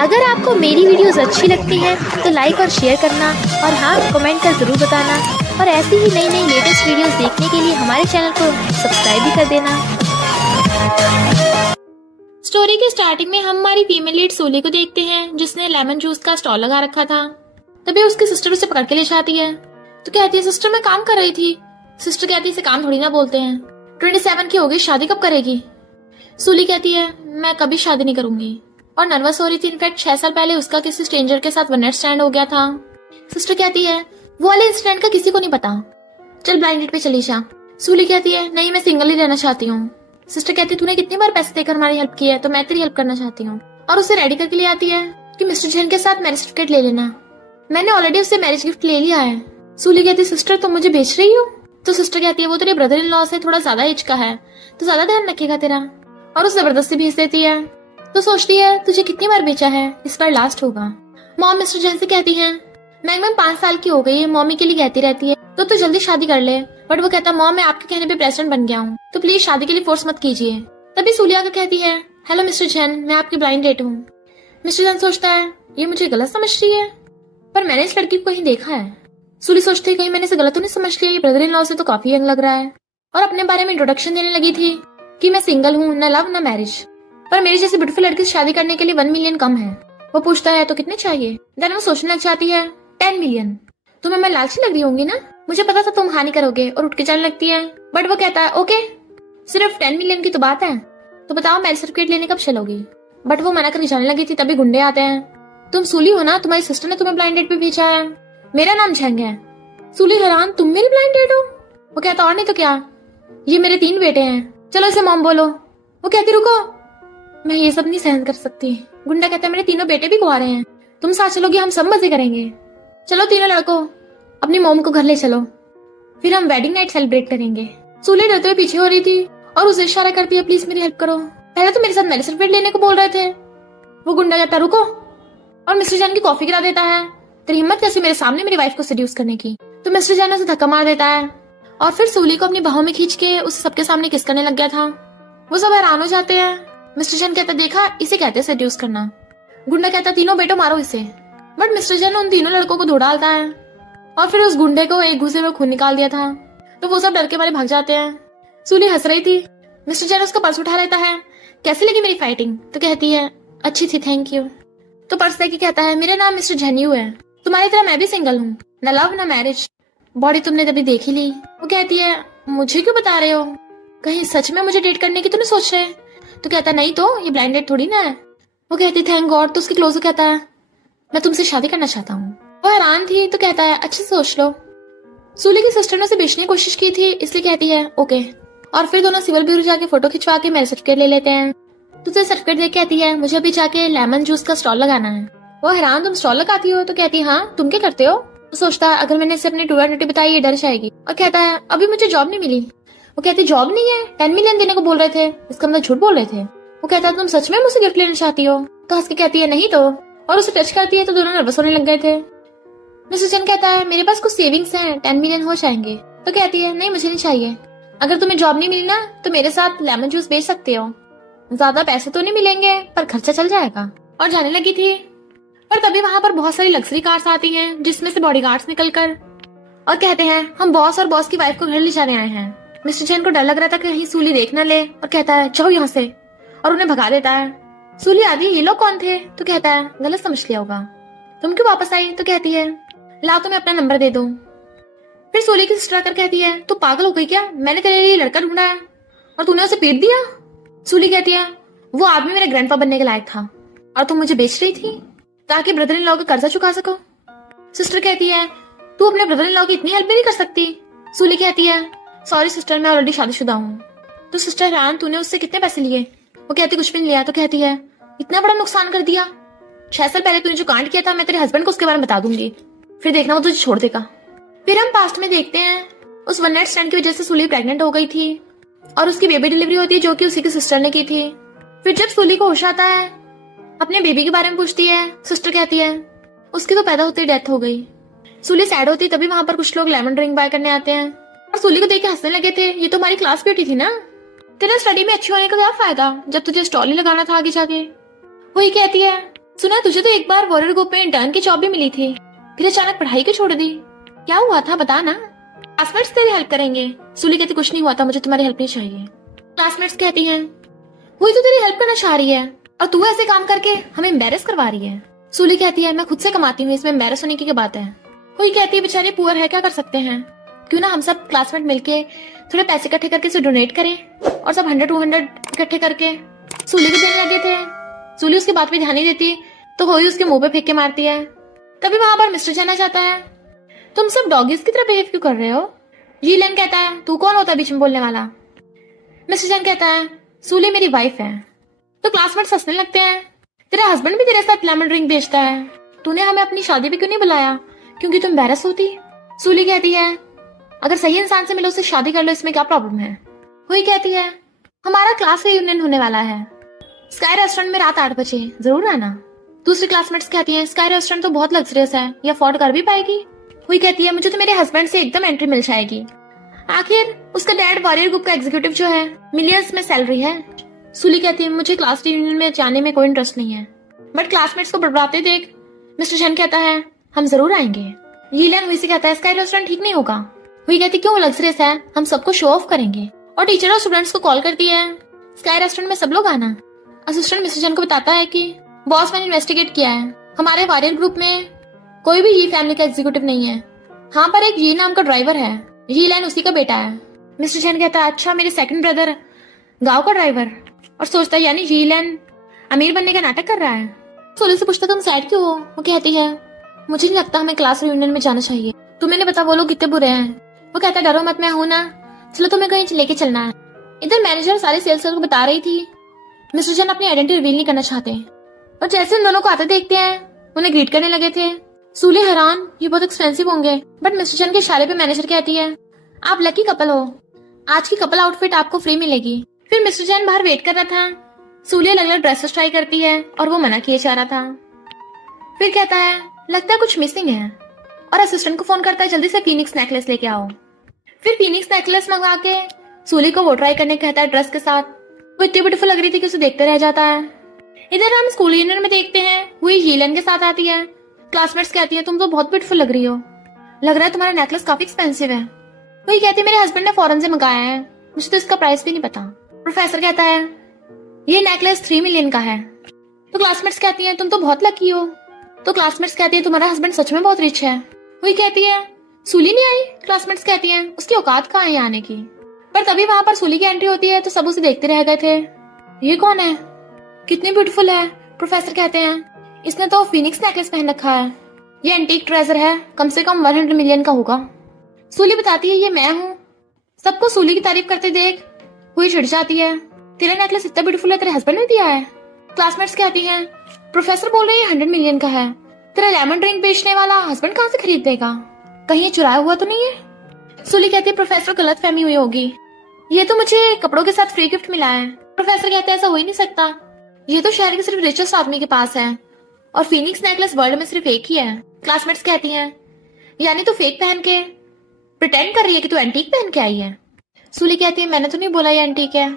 अगर आपको मेरी वीडियोस अच्छी लगती हैं तो लाइक और शेयर करना, और हाँ, कमेंट कर ज़रूर बताना। और ऐसी ही नई नई लेटेस्ट वीडियोस देखने के लिए हमारे चैनल को सब्सक्राइब भी कर देना। स्टोरी के स्टार्टिंग में हम हमारी फीमेल लीड सूली को देखते हैं, जिसने लेमन जूस का स्टॉल लगा रखा था। तभी उसकी सिस्टर उसे पकड़ के ले जाती है। तो कहती है, सिस्टर मैं काम कर रही थी। सिस्टर कहती है, इसे काम थोड़ी ना बोलते हैं। 27 की हो गई, शादी कब करेगी? सूली कहती है, मैं कभी शादी नहीं करूंगी। और नर्वस हो रही थी। इनफैक्ट 6 साल पहले उसका किसी स्ट्रेंजर के साथ वन नाइट स्टैंड हो गया था। सिस्टर कहती है, वो वाले इंसिडेंट का किसी को नहीं पता, चल ब्लाइंड डेट पे चली जा। सूली कहती है, नहीं मैं सिंगल ही रहना चाहती हूँ। सिस्टर कहती है, तूने कितनी बार पैसे देकर हमारी हेल्प की है, तो मैं तेरी हेल्प करना चाहती हूँ। और उसे रेडी करके ले आती है कि मिस्टर जैन के साथ मैरिज सर्टिफिकेट ले लेना, मैंने ऑलरेडी उससे मैरिज गिफ्ट ले लिया है। सूली कहती है, सिस्टर तुम मुझे बेच रही हो? तो सिस्टर कहती है, वो तेरे ब्रदर इन लॉ से थोड़ा ज्यादा एज का है, तो ज्यादा ध्यान रखेगा तेरा। और उसे जबरदस्ती भेज देती है। तो सोचती है, तुझे कितनी बार बेचा है, इस बार लास्ट होगा। मॉम मिस्टर जैन से कहती है, मैम 5 साल की हो गई है, मॉमी के लिए कहती रहती है तो तू जल्दी शादी कर ले। बट वो कहता है, मॉम मैं आपके कहने पे प्रेसिडेंट बन गया हूँ, तो प्लीज शादी के लिए फोर्स मत कीजिए। तभी सूलिया का कहती है, हेलो मिस्टर जैन, मैं आपकी ब्लाइंड डेट हूँ। मिस्टर जैन सोचता है, ये मुझे गलत समझ रही है, पर मैंने इस लड़की को कहीं देखा है। सूली सोचती है, कहीं मैंने इसे गलत तो नहीं समझ लिया, ये ब्रदर इन लॉ से तो काफी यंग लग रहा है। और अपने बारे में इंट्रोडक्शन देने लगी थी कि मैं सिंगल हूँ, न लव न मैरिज, पर मेरी जैसी ब्यूटीफुल लड़की से शादी करने के लिए 1 मिलियन कम है। वो पूछता है, तो कितने चाहिए? देन वो सोचने लग जाती है, 10 मिलियन। तुम्हें मैं लालची लग रही होंगी ना, मुझे पता था तुम हानि करोगे। और उठ के चलने लगती है। बट वो कहता है, ओके सिर्फ 10 मिलियन की तो बात है, तो बताओ मैरिज सर्टिफिकेट लेने कब चलोगी? बट वो मना करके जाने लगी थी। तभी गुंडे आते हैं, तुम सूली हो ना, तुम्हारी सिस्टर ने तुम्हें ब्लाइंड डेट पे भेजा है, मेरा नाम झंग है। सूली हैरान, तुम मेरी ब्लाइंड डेट हो? वो कहता, और नहीं तो क्या, ये मेरे 3 बेटे हैं, चलो इसे मॉम बोलो। वो कहती, रुको मैं ये सब नहीं सहन कर सकती। गुंडा कहता है, मेरे 3 बेटे भी कुंवारे हैं, तुम साथ चलोगी, हम सब मजे करेंगे। चलो 3 लड़कों अपनी मॉम को घर ले चलो, फिर हम वेडिंग नाइट सेलिब्रेट करेंगे। सूली डरते हुए पीछे हो रही थी और उसे इशारा करती है, प्लीज मेरी हेल्प करो, पहले तो मेरे साथ मैरिज सर्टिफिकेट लेने को बोल रहे थे। वो गुंडा कहता, रुको, और मिस्टर जैन की कॉफी गिरा देता है। तेरी हिम्मत कैसी मेरे सामने मेरी वाइफ को सेड्यूस करने की? तो मिस्टर जैन उसे धक्का मार देता है और फिर सूली को अपनी बाहों में खींच के उसे सबके सामने किस करने लग गया था। वो सब हैरान हो जाते हैं। मिस्टर जैन कहता, देखा इसे कहते हैं सेड्यूस करना। गुंडा कहता, 3 बेटो मारो इसे। बट मिस्टर जैन उन 3 लड़कों को धो डालता है और फिर उस गुंडे को एक घूसे में खून निकाल दिया था। तो वो सब डर के मारे भाग जाते हैं। सूली हंस रही थी। मिस्टर जैन उसका पर्स उठा लेता है, कैसी लगी मेरी फाइटिंग? तो कहती है, अच्छी थी, थैंक यू। तो पर्स लेके कहता है, मेरा नाम मिस्टर झेन्यू है, तुम्हारी तरह मैं भी सिंगल हूँ, न लव न मैरिज, बॉडी तुमने तभी देख ही ली। वो कहती है, मुझे क्यों बता रहे हो, कहीं सच में मुझे डेट करने की तो नहीं सोच रहे? तो कहता है, नहीं तो ये ब्लाइंड डेट थोड़ी ना है। वो कहती है, थैंक गॉड। तो उसके क्लोज कहता है, मैं तुमसे शादी करना चाहता हूँ। वो हैरान थी तो कहता है, अच्छे से सोच लो। सूली की सिस्टर ने उसे बेचने की कोशिश की थी, इसलिए कहती है ओके। और फिर दोनों सिविल ब्यूरो जाके फोटो खिंचवा के मैरिज सर्टिफिकेट ले लेते हैं। तो उसे सर्टिफिकेट देख कहती है, मुझे अभी जाके लेमन जूस का स्टॉल लगाना है। वो हैरान, तुम स्टॉल लगाती हो? तो कहती है, हाँ तुम क्या करते हो? तो सोचता है, अगर मैंने इसे अपनी ट्रू आइडेंटिटी बताई ये डर जाएगी। और कहता है, अभी मुझे जॉब नहीं मिली। वो कहती, जॉब नहीं है, 10 मिलियन देने को बोल रहे थे, इसका मतलब झूठ बोल रहे थे। वो कहता है, तुम सच में मुझसे गिफ्ट लेना चाहती हो? तो हंस के कहती है, नहीं तो। और उसे टच करती है तो दोनों नर्वस होने लग गए थे। मिस्टर जैन कहता है, मेरे पास कुछ सेविंग्स हैं, 10 मिलियन हो जाएंगे। तो कहती है, नहीं मुझे नहीं चाहिए, अगर तुम्हें जॉब नहीं मिली ना तो मेरे साथ लेमन जूस बेच सकते हो, ज्यादा पैसे तो नहीं मिलेंगे पर खर्चा चल जाएगा। और जाने लगी थी। पर तभी वहां पर बहुत सारी लग्जरी कार्स आती हैं, जिसमें से बॉडीगार्ड्स निकलकर और कहते हैं, हम बॉस और बॉस की वाइफ को घर ले जाने आए हैं। मिस्टर जैन को डर लग रहा था कि कहीं सूली देख न ले और कहता है, जाओ यहाँ से, और उन्हें भगा देता है। सूली आदि, ये लोग कौन थे? तो कहता है, गलत समझ लिया होगा, तुम क्यों वापस आई? तो कहती है, ला तुम्हें अपना नंबर दे दूं। फिर सूली की सिस्टर आकर कहती है, तू पागल हो गई क्या, मैंने तेरे लिए लड़का ढूंढा है और तूने उसे पीट दिया। सूली कहती है, वो आदमी मेरे ग्रैंडपा बनने के लायक था और तुम मुझे बेच रही थी ताकि ब्रदर इन लॉ का कर्जा चुका सको। सिस्टर कहती है, तू अपने ब्रदर इन लॉ की इतनी हेल्प नहीं कर सकती। सूली कहती है, सॉरी सिस्टर, मैं ऑलरेडी शादीशुदा हूँ। तो सिस्टर हैरान, तूने उससे कितने पैसे लिए? वो कहती, कुछ भी नहीं लिया। तो कहती है, इतना बड़ा नुकसान कर दिया, 6 साल पहले तूने जो कांड किया था, मैं तेरे हस्बैंड को उसके बारे में बता दूंगी, फिर देखना वो तुझे छोड़ देगा। फिर हम पास्ट में देखते हैं, उस वन नाइट स्टैंड की वजह से सूली प्रेग्नेंट हो गई थी और उसकी बेबी डिलीवरी होती है, जो कि उसी की सिस्टर ने की थी। फिर जब सूली को होश आता है, अपने बेबी के बारे में पूछती है। सिस्टर कहती है, उसकी तो पैदा होते ही डेथ हो गई। सूली सैड होती, तभी वहां पर कुछ लोग लेमन ड्रिंक बाय करने आते हैं और सूली को देख के हंसने लगे थे, ये तो हमारी क्लास ब्यूटी थी ना, तेरा स्टडी में अच्छी होने का क्या फायदा जब तुझे स्टॉल ही लगाना था आगे जाके। वही कहती है, सुना है तुझे तो एक बार वॉरियर ग्रुप में इंटर्न की जॉब भी मिली थी, फिर अचानक पढ़ाई क्यों छोड़ दी? क्या हुआ था बता ना। क्लासमेट्स तेरी हेल्प करेंगे। सूली कहती कुछ नहीं हुआ था, मुझे तुम्हारी हेल्प नहीं चाहिए। क्लासमेट्स कहती हैं वही तो तेरी हेल्प करना चाह रही है और तू ऐसे काम करके हमें एम्बेरस करवा रही है। सूली कहती है मैं खुद से कमाती हूँ, इसमें एम्बेरस होने की क्या बात है। वही कहती है बेचारी पुअर है, क्या कर सकते हैं, क्यों ना हम सब क्लासमेट मिलके थोड़े पैसे इकट्ठे करके इसे डोनेट करें। और सब 100-200 इकट्ठे करके सूली को देने लगे थे। सूली उसकी बात पे ध्यान नहीं देती तो होई उसके मुंह पे फेंक के मारती है। तभी वहां पर मिस्टर चैन आ जाता है। तुम सब डॉगीज की तरह बिहेव क्यों कर रहे हो? यीलन कहता है तू कौन होता है बीच में बोलने वाला? मिस्टर चैन कहता है सूली मेरी वाइफ है। तो क्लासमेट्स हंसने लगते हैं। तेरा हस्बैंड भी तेरे साथ लेमन ड्रिंक बेचता है, तूने हमें अपनी शादी पे क्यों नहीं बुलाया, क्योंकि तुम एम्बैरस होती। सूली कहती है अगर सही इंसान से मिलो उससे शादी कर लो, इसमें क्या प्रॉब्लम है। हुई कहती है हमारा क्लास रियूनियन होने वाला है स्काई रेस्टोरेंट में रात 8 बजे, जरूर आना। दूसरी क्लासमेट्स कहती हैं स्काई रेस्टोरेंट तो बहुत लग्जरियस है, ये अफोर्ड कर भी पाएगी। हुई कहती है मुझे तो मेरे हस्बैंड से एकदम एंट्री मिल जाएगी, आखिर उसका डैड वॉरियर ग्रुप का एग्जीक्यूटिव जो है, मिलियंस में सैलरी है। सूली कहती है मुझे क्लास रियूनियन में जाने में कोई इंटरेस्ट नहीं है, बट क्लासमेट्स को बड़बड़ाते देख मिस्टर चैन कहता है हम जरूर आएंगे। यीलन हुई से कहता है स्काई रेस्टोरेंट ठीक नहीं होगा। हुई कहती क्यों लग्जरियस है, हम सबको शो ऑफ करेंगे। और टीचर और स्टूडेंट्स को कॉल करती है स्काई रेस्टोरेंट में सब लोग आना। असिस्टेंट मिस्टर चैन को बताता है कि बॉस मैंने इन्वेस्टिगेट किया है, हमारे वॉरियर ग्रुप में कोई भी ये फैमिली का एग्जीक्यूटिव नहीं है, हाँ पर एक ये नाम का ड्राइवर है, ये लाइन उसी का बेटा है। मिस्टर चैन कहता है अच्छा मेरे सेकंड ब्रदर गांव का ड्राइवर, और सोचता है यानी ये लाइन अमीर बनने का नाटक कर रहा है। सोली से पूछता तुम सैड क्यों हो? वो कहती है मुझे नहीं लगता हमें क्लास रियूनियन में जाना चाहिए, तुम्हें नहीं पता वो लोग कितने बुरे हैं। वो कहता है डरो मत, मैं हूं ना, चलो तुम्हें कहीं लेके चलना है। इधर मैनेजर सारे सेल्स को बता रही थी मिस्टर चैन अपनी आइडेंटिटी रिवील नहीं करना चाहते, और जैसे उन दोनों को आते देखते हैं उन्हें ग्रीट करने लगे थे। सूली हैरान ये बहुत एक्सपेंसिव होंगे, बट मिस्टर चैन के इशारे पे मैनेजर कहती है आप लकी कपल हो, आज की कपल आउटफिट आपको फ्री मिलेगी। फिर मिस्टर चैन बाहर वेट कर रहा था। सूली अलग अलग ड्रेसेस ट्राई करती है और वो मना किए जा रहा था। फिर कहता है लगता है कुछ मिसिंग है, और असिस्टेंट को फोन करता है जल्दी से फीनिक्स नेकलेस लेके आओ। फिर फीनिक्स नेकलेस मंगवा के सूली को वो ट्राई करने कहता है ड्रेस के साथ। वो इतनी ब्यूटीफुल लग रही थी कि उसे देखते रह जाता है। इधर हम स्कूल यूनियन में देखते हैं हुई हीलन के साथ आती है। क्लासमेट्स कहती है तुम तो बहुत ब्यूटीफुल लग रही हो, लग रहा है तुम्हारा नेकलेस काफी एक्सपेंसिव है। वही कहती है मेरे हस्बैंड ने फॉरेन से मंगाया है, मुझे तो इसका प्राइस भी नहीं पता। प्रोफेसर कहता है ये नेकलेस 3 मिलियन का है। तो क्लासमेट्स कहती है तुम तो बहुत लकी हो। तो क्लासमेट्स कहती है तुम्हारा हस्बैंड सच में बहुत रिच है। वही कहती है सूली नहीं आई। क्लासमेट्स कहती है उसकी औकात कहाँ है आने की। पर तभी वहां पर सूली की एंट्री होती है तो सब उसे देखते रह गए थे, ये कौन है, कितनी ब्यूटीफुल है। प्रोफेसर कहते हैं इसने तो फीनिक्स नेकलेस पहन रखा है, ये एंटीक ट्रेजर है, कम से कम 100 मिलियन का होगा। सूली बताती है ये मैं हूँ। सबको सूली की तारीफ करते देख हुई चिढ़ जाती है, तेरा नेकलेस इतना ब्यूटीफुल है, तेरे हस्बैंड ने दिया है। क्लासमेट्स कहती हैं प्रोफेसर बोल रहे हैं 100 मिलियन का है, तेरा लेमन ड्रिंक बेचने वाला हस्बैंड कहाँ से खरीद देगा, कहीं ये चुराया हुआ तो नहीं है। सूली कहती है प्रोफेसर गलत फहमी हुई होगी, ये तो मुझे कपड़ों के साथ फ्री गिफ्ट मिला है। प्रोफेसर कहते हैं ऐसा हो ही नहीं सकता, ये तो शहर के सिर्फ रिचेस्ट आदमी के पास है और फीनिक्स नेकलेस वर्ल्ड में सिर्फ एक ही है। क्लासमेट्स कहती हैं यानी तो फेक पहन के प्रिटेंड कर रही है कि तू एंटीक पहन के आई है। सूली कहती है मैंने तो नहीं बोला ये एंटीक है।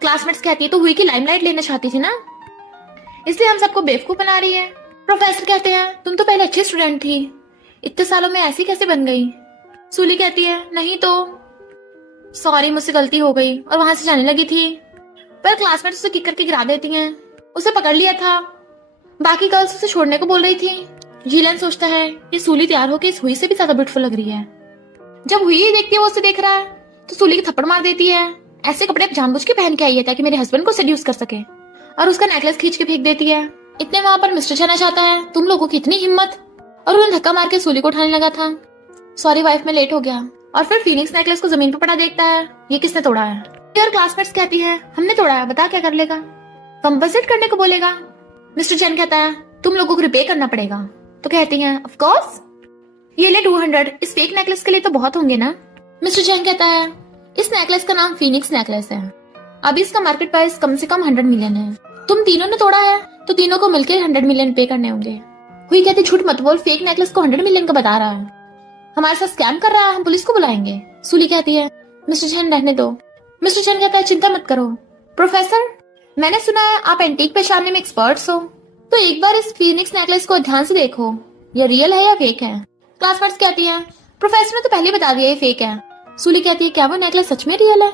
क्लासमेट्स कहती है तो हुई की लाइमलाइट लेना चाहती थी ना, इसलिए हम सबको बेवकूफ बना रही है। प्रोफेसर कहते हैं तुम तो पहले अच्छी स्टूडेंट थी, इतने सालों में ऐसी कैसे बन गई। सूली कहती है नहीं तो सॉरी मुझसे गलती हो गई, और वहां से जाने लगी थी पर क्लासमेट उसे किक करके गिरा देती हैं। उसे पकड़ लिया था, बाकी गर्ल्स उसे छोड़ने को बोल रही थी। जीलन सोचता है ये सूली तैयार होकर इस हुई से भी ज्यादा ब्यूटीफुल लग रही है। जब हुई देखती है वो उसे देख रहा है तो सूली की थप्पड़ मार देती है, ऐसे कपड़े जानबूझ के पहन के आई है ताकि मेरे हस्बैंड को सेड्यूस कर सके, और उसका नेकलेस खींच के फेंक देती है। इतने वहां पर मिस्टर चैन चाहता है तुम लोगों की इतनी हिम्मत, और उन्हें धक्का मार के सूली को उठाने लगा था। सॉरी वाइफ मैं लेट हो गया, और फिर फीनिक्स नेकलेस को जमीन पर पड़ा देखता है, ये किसने तोड़ा है। और क्लासमेट्स कहती है हमने तोड़ा है, बता क्या कर लेगा, कंपनसेट करने को बोलेगा। मिस्टर चैन कहता है तुम लोगों को रिपे करना पड़ेगा। तो कहती है ऑफ कोर्स, ये ले 200 इस फेक नेकलेस के लिए तो बहुत होंगे ना। मिस्टर चैन कहता है इस नेकलेस का नाम फीनिक्स नेकलेस है, अभी इसका मार्केट प्राइस कम से कम 100 मिलियन है, तुम तीनों ने तोड़ा है तो तीनों को मिलकर 100 मिलियन पे करने होंगे। हुई कहती झूठ मत बोल, फेक नेकलेस को 100 मिलियन का बता रहा है, हमारे साथ स्कैम कर रहा है, हम पुलिस को बुलाएंगे। सूली कहती है मिस्टर चैन रहने दो। मिस्टर चैन कहता है चिंता मत करो प्रोफेसर, मैंने सुना है आप एंटीक पहचानने में एक्सपर्ट्स हो, तो एक बार इस फीनिक्स नेकलेस को ध्यान से देखो, ये रियल है या फेक है। क्लासमेट्स कहती हैं प्रोफेसर ने तो पहले बता दिया ये फेक है। सूली कहती है क्या वो नेकलेस सच में रियल है।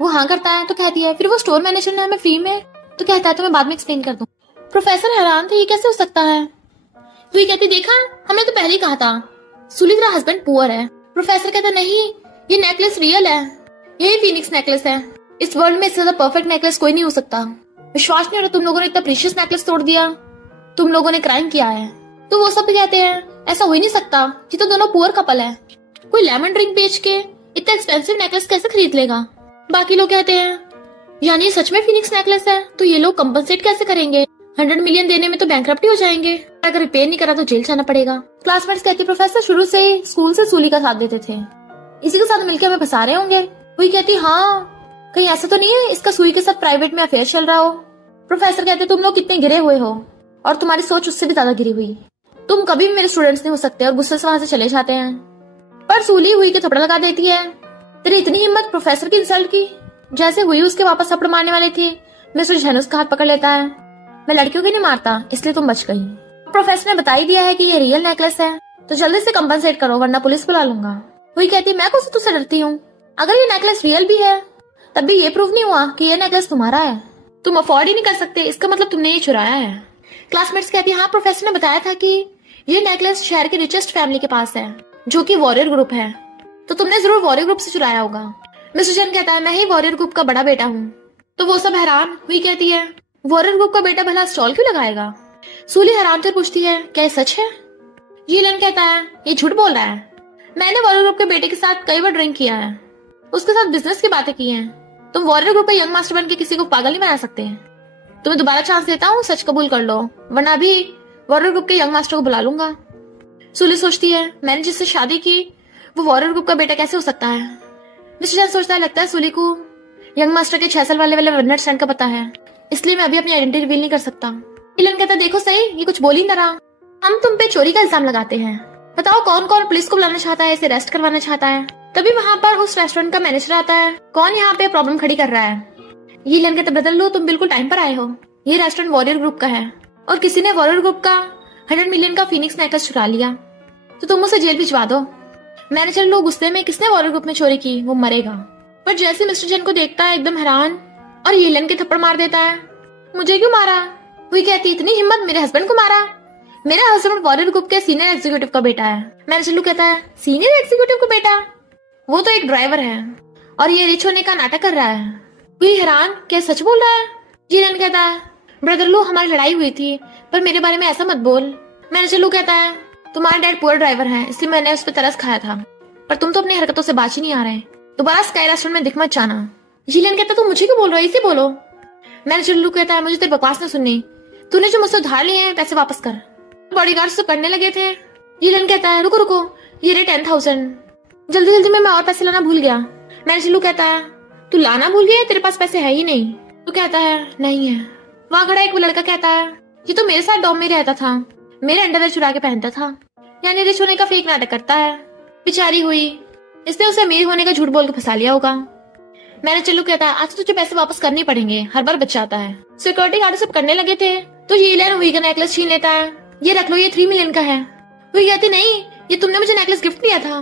वो हाँ करता है तो कहती है फिर वो स्टोर मैनेजर ने हमें फ्री में, तो कहता है तो मैं बाद में एक्सप्लेन कर दूं। प्रोफेसर हैरान थे ये कैसे हो सकता है। तो ये कहती देखा हमने तो पहले ही कहा था सूली तेरा हस्बैंड पुअर है। प्रोफेसर कहता नहीं ये नेकलेस रियल है, यही फीनिक्स नेकलेस है। इस वर्ल्ड में इससे ज्यादा परफेक्ट नेकलेस कोई नहीं हो सकता। विश्वास नहीं हो रहा तुम लोगों ने इतना प्रीशियस नेकलेस तोड़ दिया, तुम लोगों ने क्राइम किया है। तो वो सब भी कहते हैं ऐसा हो ही नहीं सकता, ये तो दोनों पुअर कपल है, कोई लेमन ड्रिंक बेच के इतना एक्सपेंसिव नेकलेस कैसे खरीद लेगा। बाकी लोग कहते हैं यानी ये सच में फीनिक्स नेकलेस है, तो ये लोग कंपनसेट कैसे करेंगे, 100 मिलियन देने में तो बैंकरप्टी हो जाएंगे, अगर रिपेयर नहीं करा तो जेल जाना पड़ेगा। क्लासमेट्स कहती प्रोफेसर शुरू से ही स्कूल से सूली का साथ देते थे, इसी के साथ मिलकर हमें फंसा रहे होंगे। वही कहती हाँ कहीं ऐसा तो नहीं है इसका सुई के साथ प्राइवेट में अफेयर चल रहा हो। प्रोफेसर कहते तुम लोग कितने गिरे हुए हो और तुम्हारी सोच उससे भी ज्यादा गिरी हुई, तुम कभी भी मेरे स्टूडेंट्स नहीं हो सकते, और गुस्से से वहां से चले जाते हैं। पर सूली हुई के थप्पड़ लगा देती है तेरी इतनी हिम्मत प्रोफेसर की इंसल्ट की। जैसे हुई उसके वापस थप्पड़ मारने वाले थे मिस्टर झन उसका हाथ पकड़ लेता है, मैं लड़कियों की नहीं मारता इसलिए तुम बच गई। प्रोफेसर ने बता ही दिया है कि ये रियल नेकलेस है तो जल्दी से कंपनसेट करो वरना पुलिस बुला लूंगा। वही कहती मैं कौन सा तुझसे डरती हूँ, अगर ये नेकलेस रियल भी है तब भी ये प्रूव नहीं हुआ कि ये नेकलेस तुम्हारा है, तुम अफोर्ड ही नहीं कर सकते इसका मतलब तुमने ये चुराया है। क्लासमेट्स कहती हाँ प्रोफेसर ने बताया था कि ये नेकलेस शहर के रिचेस्ट फैमिली के पास है जो कि वॉरियर ग्रुप है, तो तुमने जरूर वॉरियर ग्रुप से चुराया होगा। मिस्टर जैन कहता है मैं ही वॉरियर ग्रुप का बड़ा बेटा हूँ। तो वो सब हैरान हुई कहती है वॉरियर ग्रुप का बेटा भला स्टॉल क्यों लगाएगा। सूली हैरान से पूछती है क्या ये सच है। यीलन कहता है ये झूठ बोल रहा है, मैंने वॉरियर ग्रुप के बेटे के साथ कई बार ड्रिंक किया है, उसके साथ बिजनेस की बातें की हैं, तुम वॉरियर ग्रुप का यंग मास्टर बन के किसी को पागल नहीं बना सकते। तुम्हें दोबारा चांस देता हूँ सच कबूल कर लो वरना अभी वॉरियर ग्रुप के यंग मास्टर को बुला लूंगा। सूली सोचती है मैंने जिससे शादी की वो वॉरियर ग्रुप का बेटा कैसे हो सकता है। मिस्टर जैन सोचता है लगता है सूली को यंग मास्टर के 6 साल वाले वन नाइट स्टैंड का पता है, इसलिए मैं अभी अपनी आइडेंटिटी रिवील नहीं कर सकता। इलन कहता देखो सही ये कुछ बोल ही ना रहा, हम तुम पे चोरी का इल्जाम लगाते हैं, बताओ कौन कौन पुलिस को बुलाना चाहता है, इसे अरेस्ट करवाना चाहता है। तभी वहाँ पर उस रेस्टोरेंट का मैनेजर आता है, कौन यहाँ पे प्रॉब्लम खड़ी कर रहा है। ये लन कहता बदल लो तुम बिल्कुल टाइम पर आए हो, ये रेस्टोरेंट वॉरियर ग्रुप का है और किसी ने वॉरियर ग्रुप का 100 मिलियन का फीनिक्स नेकलेस चुरा लिया तो तुम उसे जेल भिजवा दो। मैनेजर लोग गुस्से में किसने वॉरियर ग्रुप में चोरी की वो मरेगा। पर जैसे मिस्टर जैन को देखता है एकदम हैरान और ये लन के थप्पड़ मार देता है, मुझे क्यों मारा। वही कहती इतनी हिम्मत मेरे हस्बैंड को मारा, मेरा हस्बैंड वॉरियर ग्रुप के सीनियर एग्जीक्यूटिव का बेटा है। मैनेजर लोग कहता है सीनियर एग्जीक्यूटिव का बेटा, वो तो एक ड्राइवर है और ये रिच होने का नाटक कर रहा है। वही हैरान क्या सच बोल रहा है। जीलन कहता है ब्रदर लो हमारी लड़ाई हुई थी पर मेरे बारे में ऐसा मत बोल। मैनेजर लोग कहता है तुम्हारा डैड पुअर ड्राइवर है इसलिए मैंने उस पर तरस खाया था, पर तुम तो अपनी हरकतों से बाज ही नहीं आ रहे, दोबारा स्काई रेस्टोरेंट में दिख मत जाना। जीलन कहता तुम मुझे क्यों बोल रहे हो, इसे बोलो। मैनेजर लोग कहता है मुझे तेरी बकवास नहीं सुननी, तूने जो मुझसे उधार लिए हैं पैसे वापस कर। बॉडीगार्ड से करने लगे थे। जीलन कहता है रुको रुको ये रहे 10,000, जल्दी जल्दी में मैं और पैसे लाना भूल गया। मैनेजर लोग कहता है तू लाना भूल गया, तेरे पास पैसे है ही नहीं। तो कहता है नहीं है। वहाँ खड़ा एक वो लड़का कहता है ये तो मेरे साथ डॉम में रहता था, मेरे अंडरवेयर चुरा के पहनता था, यानी रिच होने का फेक नाटक करता है। बेचारी हुई इसने उसे अमीर होने का झूठ बोल के फंसा लिया होगा। मैनेजर लोग कहता है आज तो तुझे पैसे वापस करने पड़ेंगे, हर बार बच जाता है। सिक्योरिटी गार्ड सब करने लगे थे तो ये लेन हुई का नेकलेस छीन लेता है, ये रख लो ये 3 मिलियन का है। वो कहती नहीं ये तुमने मुझे नेकलेस गिफ्ट दिया था।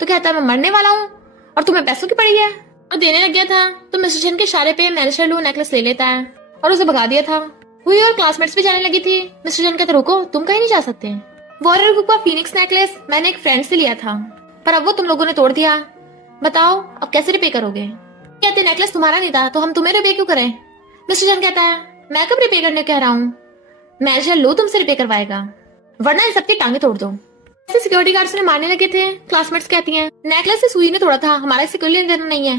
तो कहता है मैं मरने वाला हूँ और तुम्हें पैसों की पड़ी है, और देने लग गया था तो मिस्टर जैन के इशारे पे मैनेजर लो नेकलेस ले लेता है और उसे भगा दिया था। हुई और क्लासमेट्स भी जाने लगी थी। मिस्टर जैन कहते रुको तुम कहीं नहीं जा सकते, वॉरियर ग्रुप का फीनिक्स नेकलेस मैंने एक फ्रेंड से लिया था पर अब वो तुम लोगों ने तोड़ दिया, बताओ अब कैसे रिपे करोगे। कहते नेकलेस तुम्हारा नहीं था तो हम तुम्हें रिपे क्यों करें। मिस्टर जैन कहता है मैं कब रिपे करने कह रहा हूँ, मैनेजर लो तुमसे रिपे करवाएगा वरना इन सबकी टांगे तोड़ दो। ऐसे सिक्योरिटी गार्ड्स ने मारने लगे थे। क्लासमेट्स कहती हैं नेकलेस से सुई ने तोड़ा था, हमारा इससे कोई लेना देना नहीं है।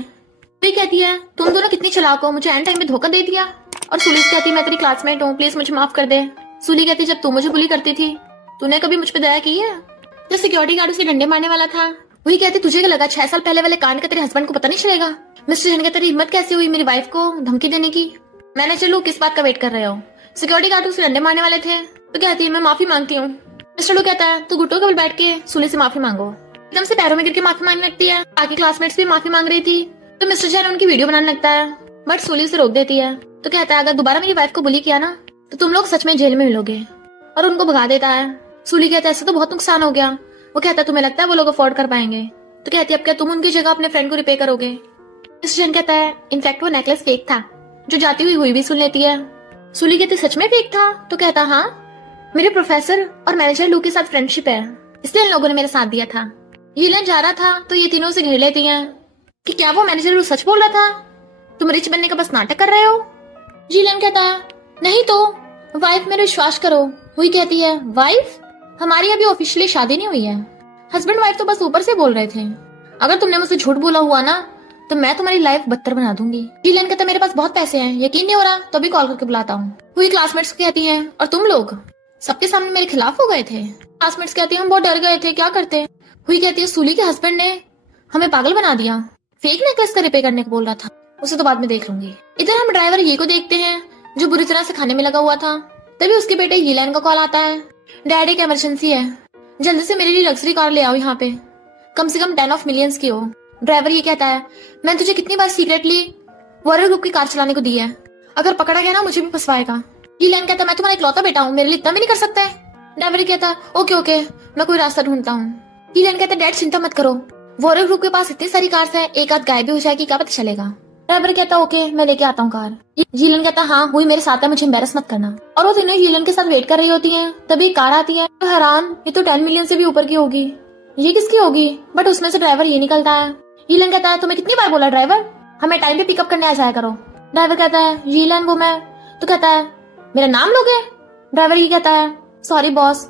वे कहती है तुम दोनों कितनी चालाक हो, मुझे एंड टाइम में धोखा दे दिया। और सुली कहती है मैं तेरी क्लासमेट हूँ प्लीज मुझे माफ कर दे। सुली कहती जब तू मुझे बुली करती थी तूने कभी मुझ पर दया की है। जो सिक्योरिटी गार्ड उसे डंडे मारने वाला था वही कहती तुझे क्या लगा 6 साल पहले वाले कांड का तेरे हस्बैंड को पता नहीं चलेगा। मिस्टर जैन कहते हिम्मत कैसे हुई मेरी वाइफ को धमकी देने की। मैनेजर लोग किस बात का वेट कर रहे हो। सिक्योरिटी गार्ड उसे डंडे मारने वाले थे तो कहती है मैं माफी मांगती हूँ। मिस्टर लो कहता है तू घुटनों के बल बैठ के सुली से माफी मांगो। एकदम से पैरों में गिर के माफी मांगने लगती है। बाकी क्लासमेट्स भी माफी मांग रही थी तो मिस्टर जैन उनकी वीडियो बनाने लगता है बट सुली उसे रोक देती है। तो कहता है अगर दोबारा मेरी वाइफ को बुली किया ना तो तुम लोग सच में जेल में मिलोगे। और उनको भगा देता है। सूली कहता है ऐसे तो बहुत नुकसान हो गया। वो कहता है तुम्हें लगता है वो लोग अफोर्ड कर पाएंगे? तो कहती है अब क्या तुम उनकी जगह अपने फ्रेंड को रिपे करोगे? मिस्टर चैन कहता है इनफैक्ट वो नेकलेस फेक था, जो जाती हुई भी सुन लेती है। सूली कहती सच में फेक था? तो कहता हाँ, मेरे प्रोफेसर और मैनेजर लू के साथ फ्रेंडशिप है, इसलिए इन लोगों ने मेरा साथ दिया था। यीलन जा रहा था तो ये तीनों से घेर लेती हैं कि क्या वो मैनेजर लू सच बोल रहा था? तुम रिच बनने का बस नाटक कर रहे हो? यीलन कहता है नहीं तो वाइफ, मेरे विश्वास करो। हुई कहती है वाइफ? हमारी अभी ऑफिशियली शादी नहीं हुई है। हस्बैंड वाइफ तो बस ऊपर से बोल रहे थे। अगर तुमने मुझसे झूठ बोला हुआ ना तो मैं तुम्हारी लाइफ बदतर बना दूंगी। यीलन कहता मेरे पास बहुत पैसे हैं, यकीन नहीं हो रहा तो अभी कॉल करके बुलाता हूँ। हुई क्लासमेट्स को कहती है और तुम लोग सबके सामने मेरे खिलाफ हो गए थे? क्लासमेट्स कहती है हम बहुत डर गए थे, क्या करते? हुई कहती है सूली के हस्बैंड ने हमें पागल बना दिया, फेक नेकलेस का रिपेयर करने को बोल रहा था, उसे तो बाद में देख लूंगी। इधर हम ड्राइवर ये को देखते हैं जो बुरी तरह से खाने में लगा हुआ था। तभी उसके बेटे यीलन का कॉल आता है, डैड एक इमरजेंसी है, जल्दी से मेरे लिए लग्जरी कार ले आओ यहाँ पे, कम से कम 10 ऑफ मिलियंस की हो। ड्राइवर ये कहता है मैंने तुझे कितनी बार सीक्रेटली वॉरियर ग्रुप की कार चलाने को दी है, अगर पकड़ा गया ना मुझे भी फंसवाएगा। यीलन कहता मैं तुम्हारा इकलौता बेटा हूँ, मेरे लिए इतना भी नहीं कर सकता है। ड्राइवर कहता ओके ओके मैं कोई रास्ता ढूंढता हूँ। यीलन कहता डैड चिंता मत करो, वॉरियर ग्रुप के पास इतनी सारी कार्स है, एक आध गायब भी हो जाएगी, क्या पता चलेगा। ड्राइवर कहता ओके मैं लेके आता हूँ कार। यीलन कहता हाँ हुई मेरे साथ है, मुझे एम्बेरस मत करना। और वो तीनों यीलन के साथ वेट कर रही होती हैं। तभी कार आती है, तो हैरान ये तो 10 मिलियन से भी ऊपर की होगी, ये किसकी होगी? बट उसमें से ड्राइवर ये निकलता है। यीलन कहता है तुम्हें कितनी बार बोला ड्राइवर हमें टाइम पे पिकअप करने आ जाया करो। ड्राइवर कहता है यीलन वो मैं। तो कहता है मेरा नाम लोगे? ड्राइवर ये कहता है सॉरी बॉस,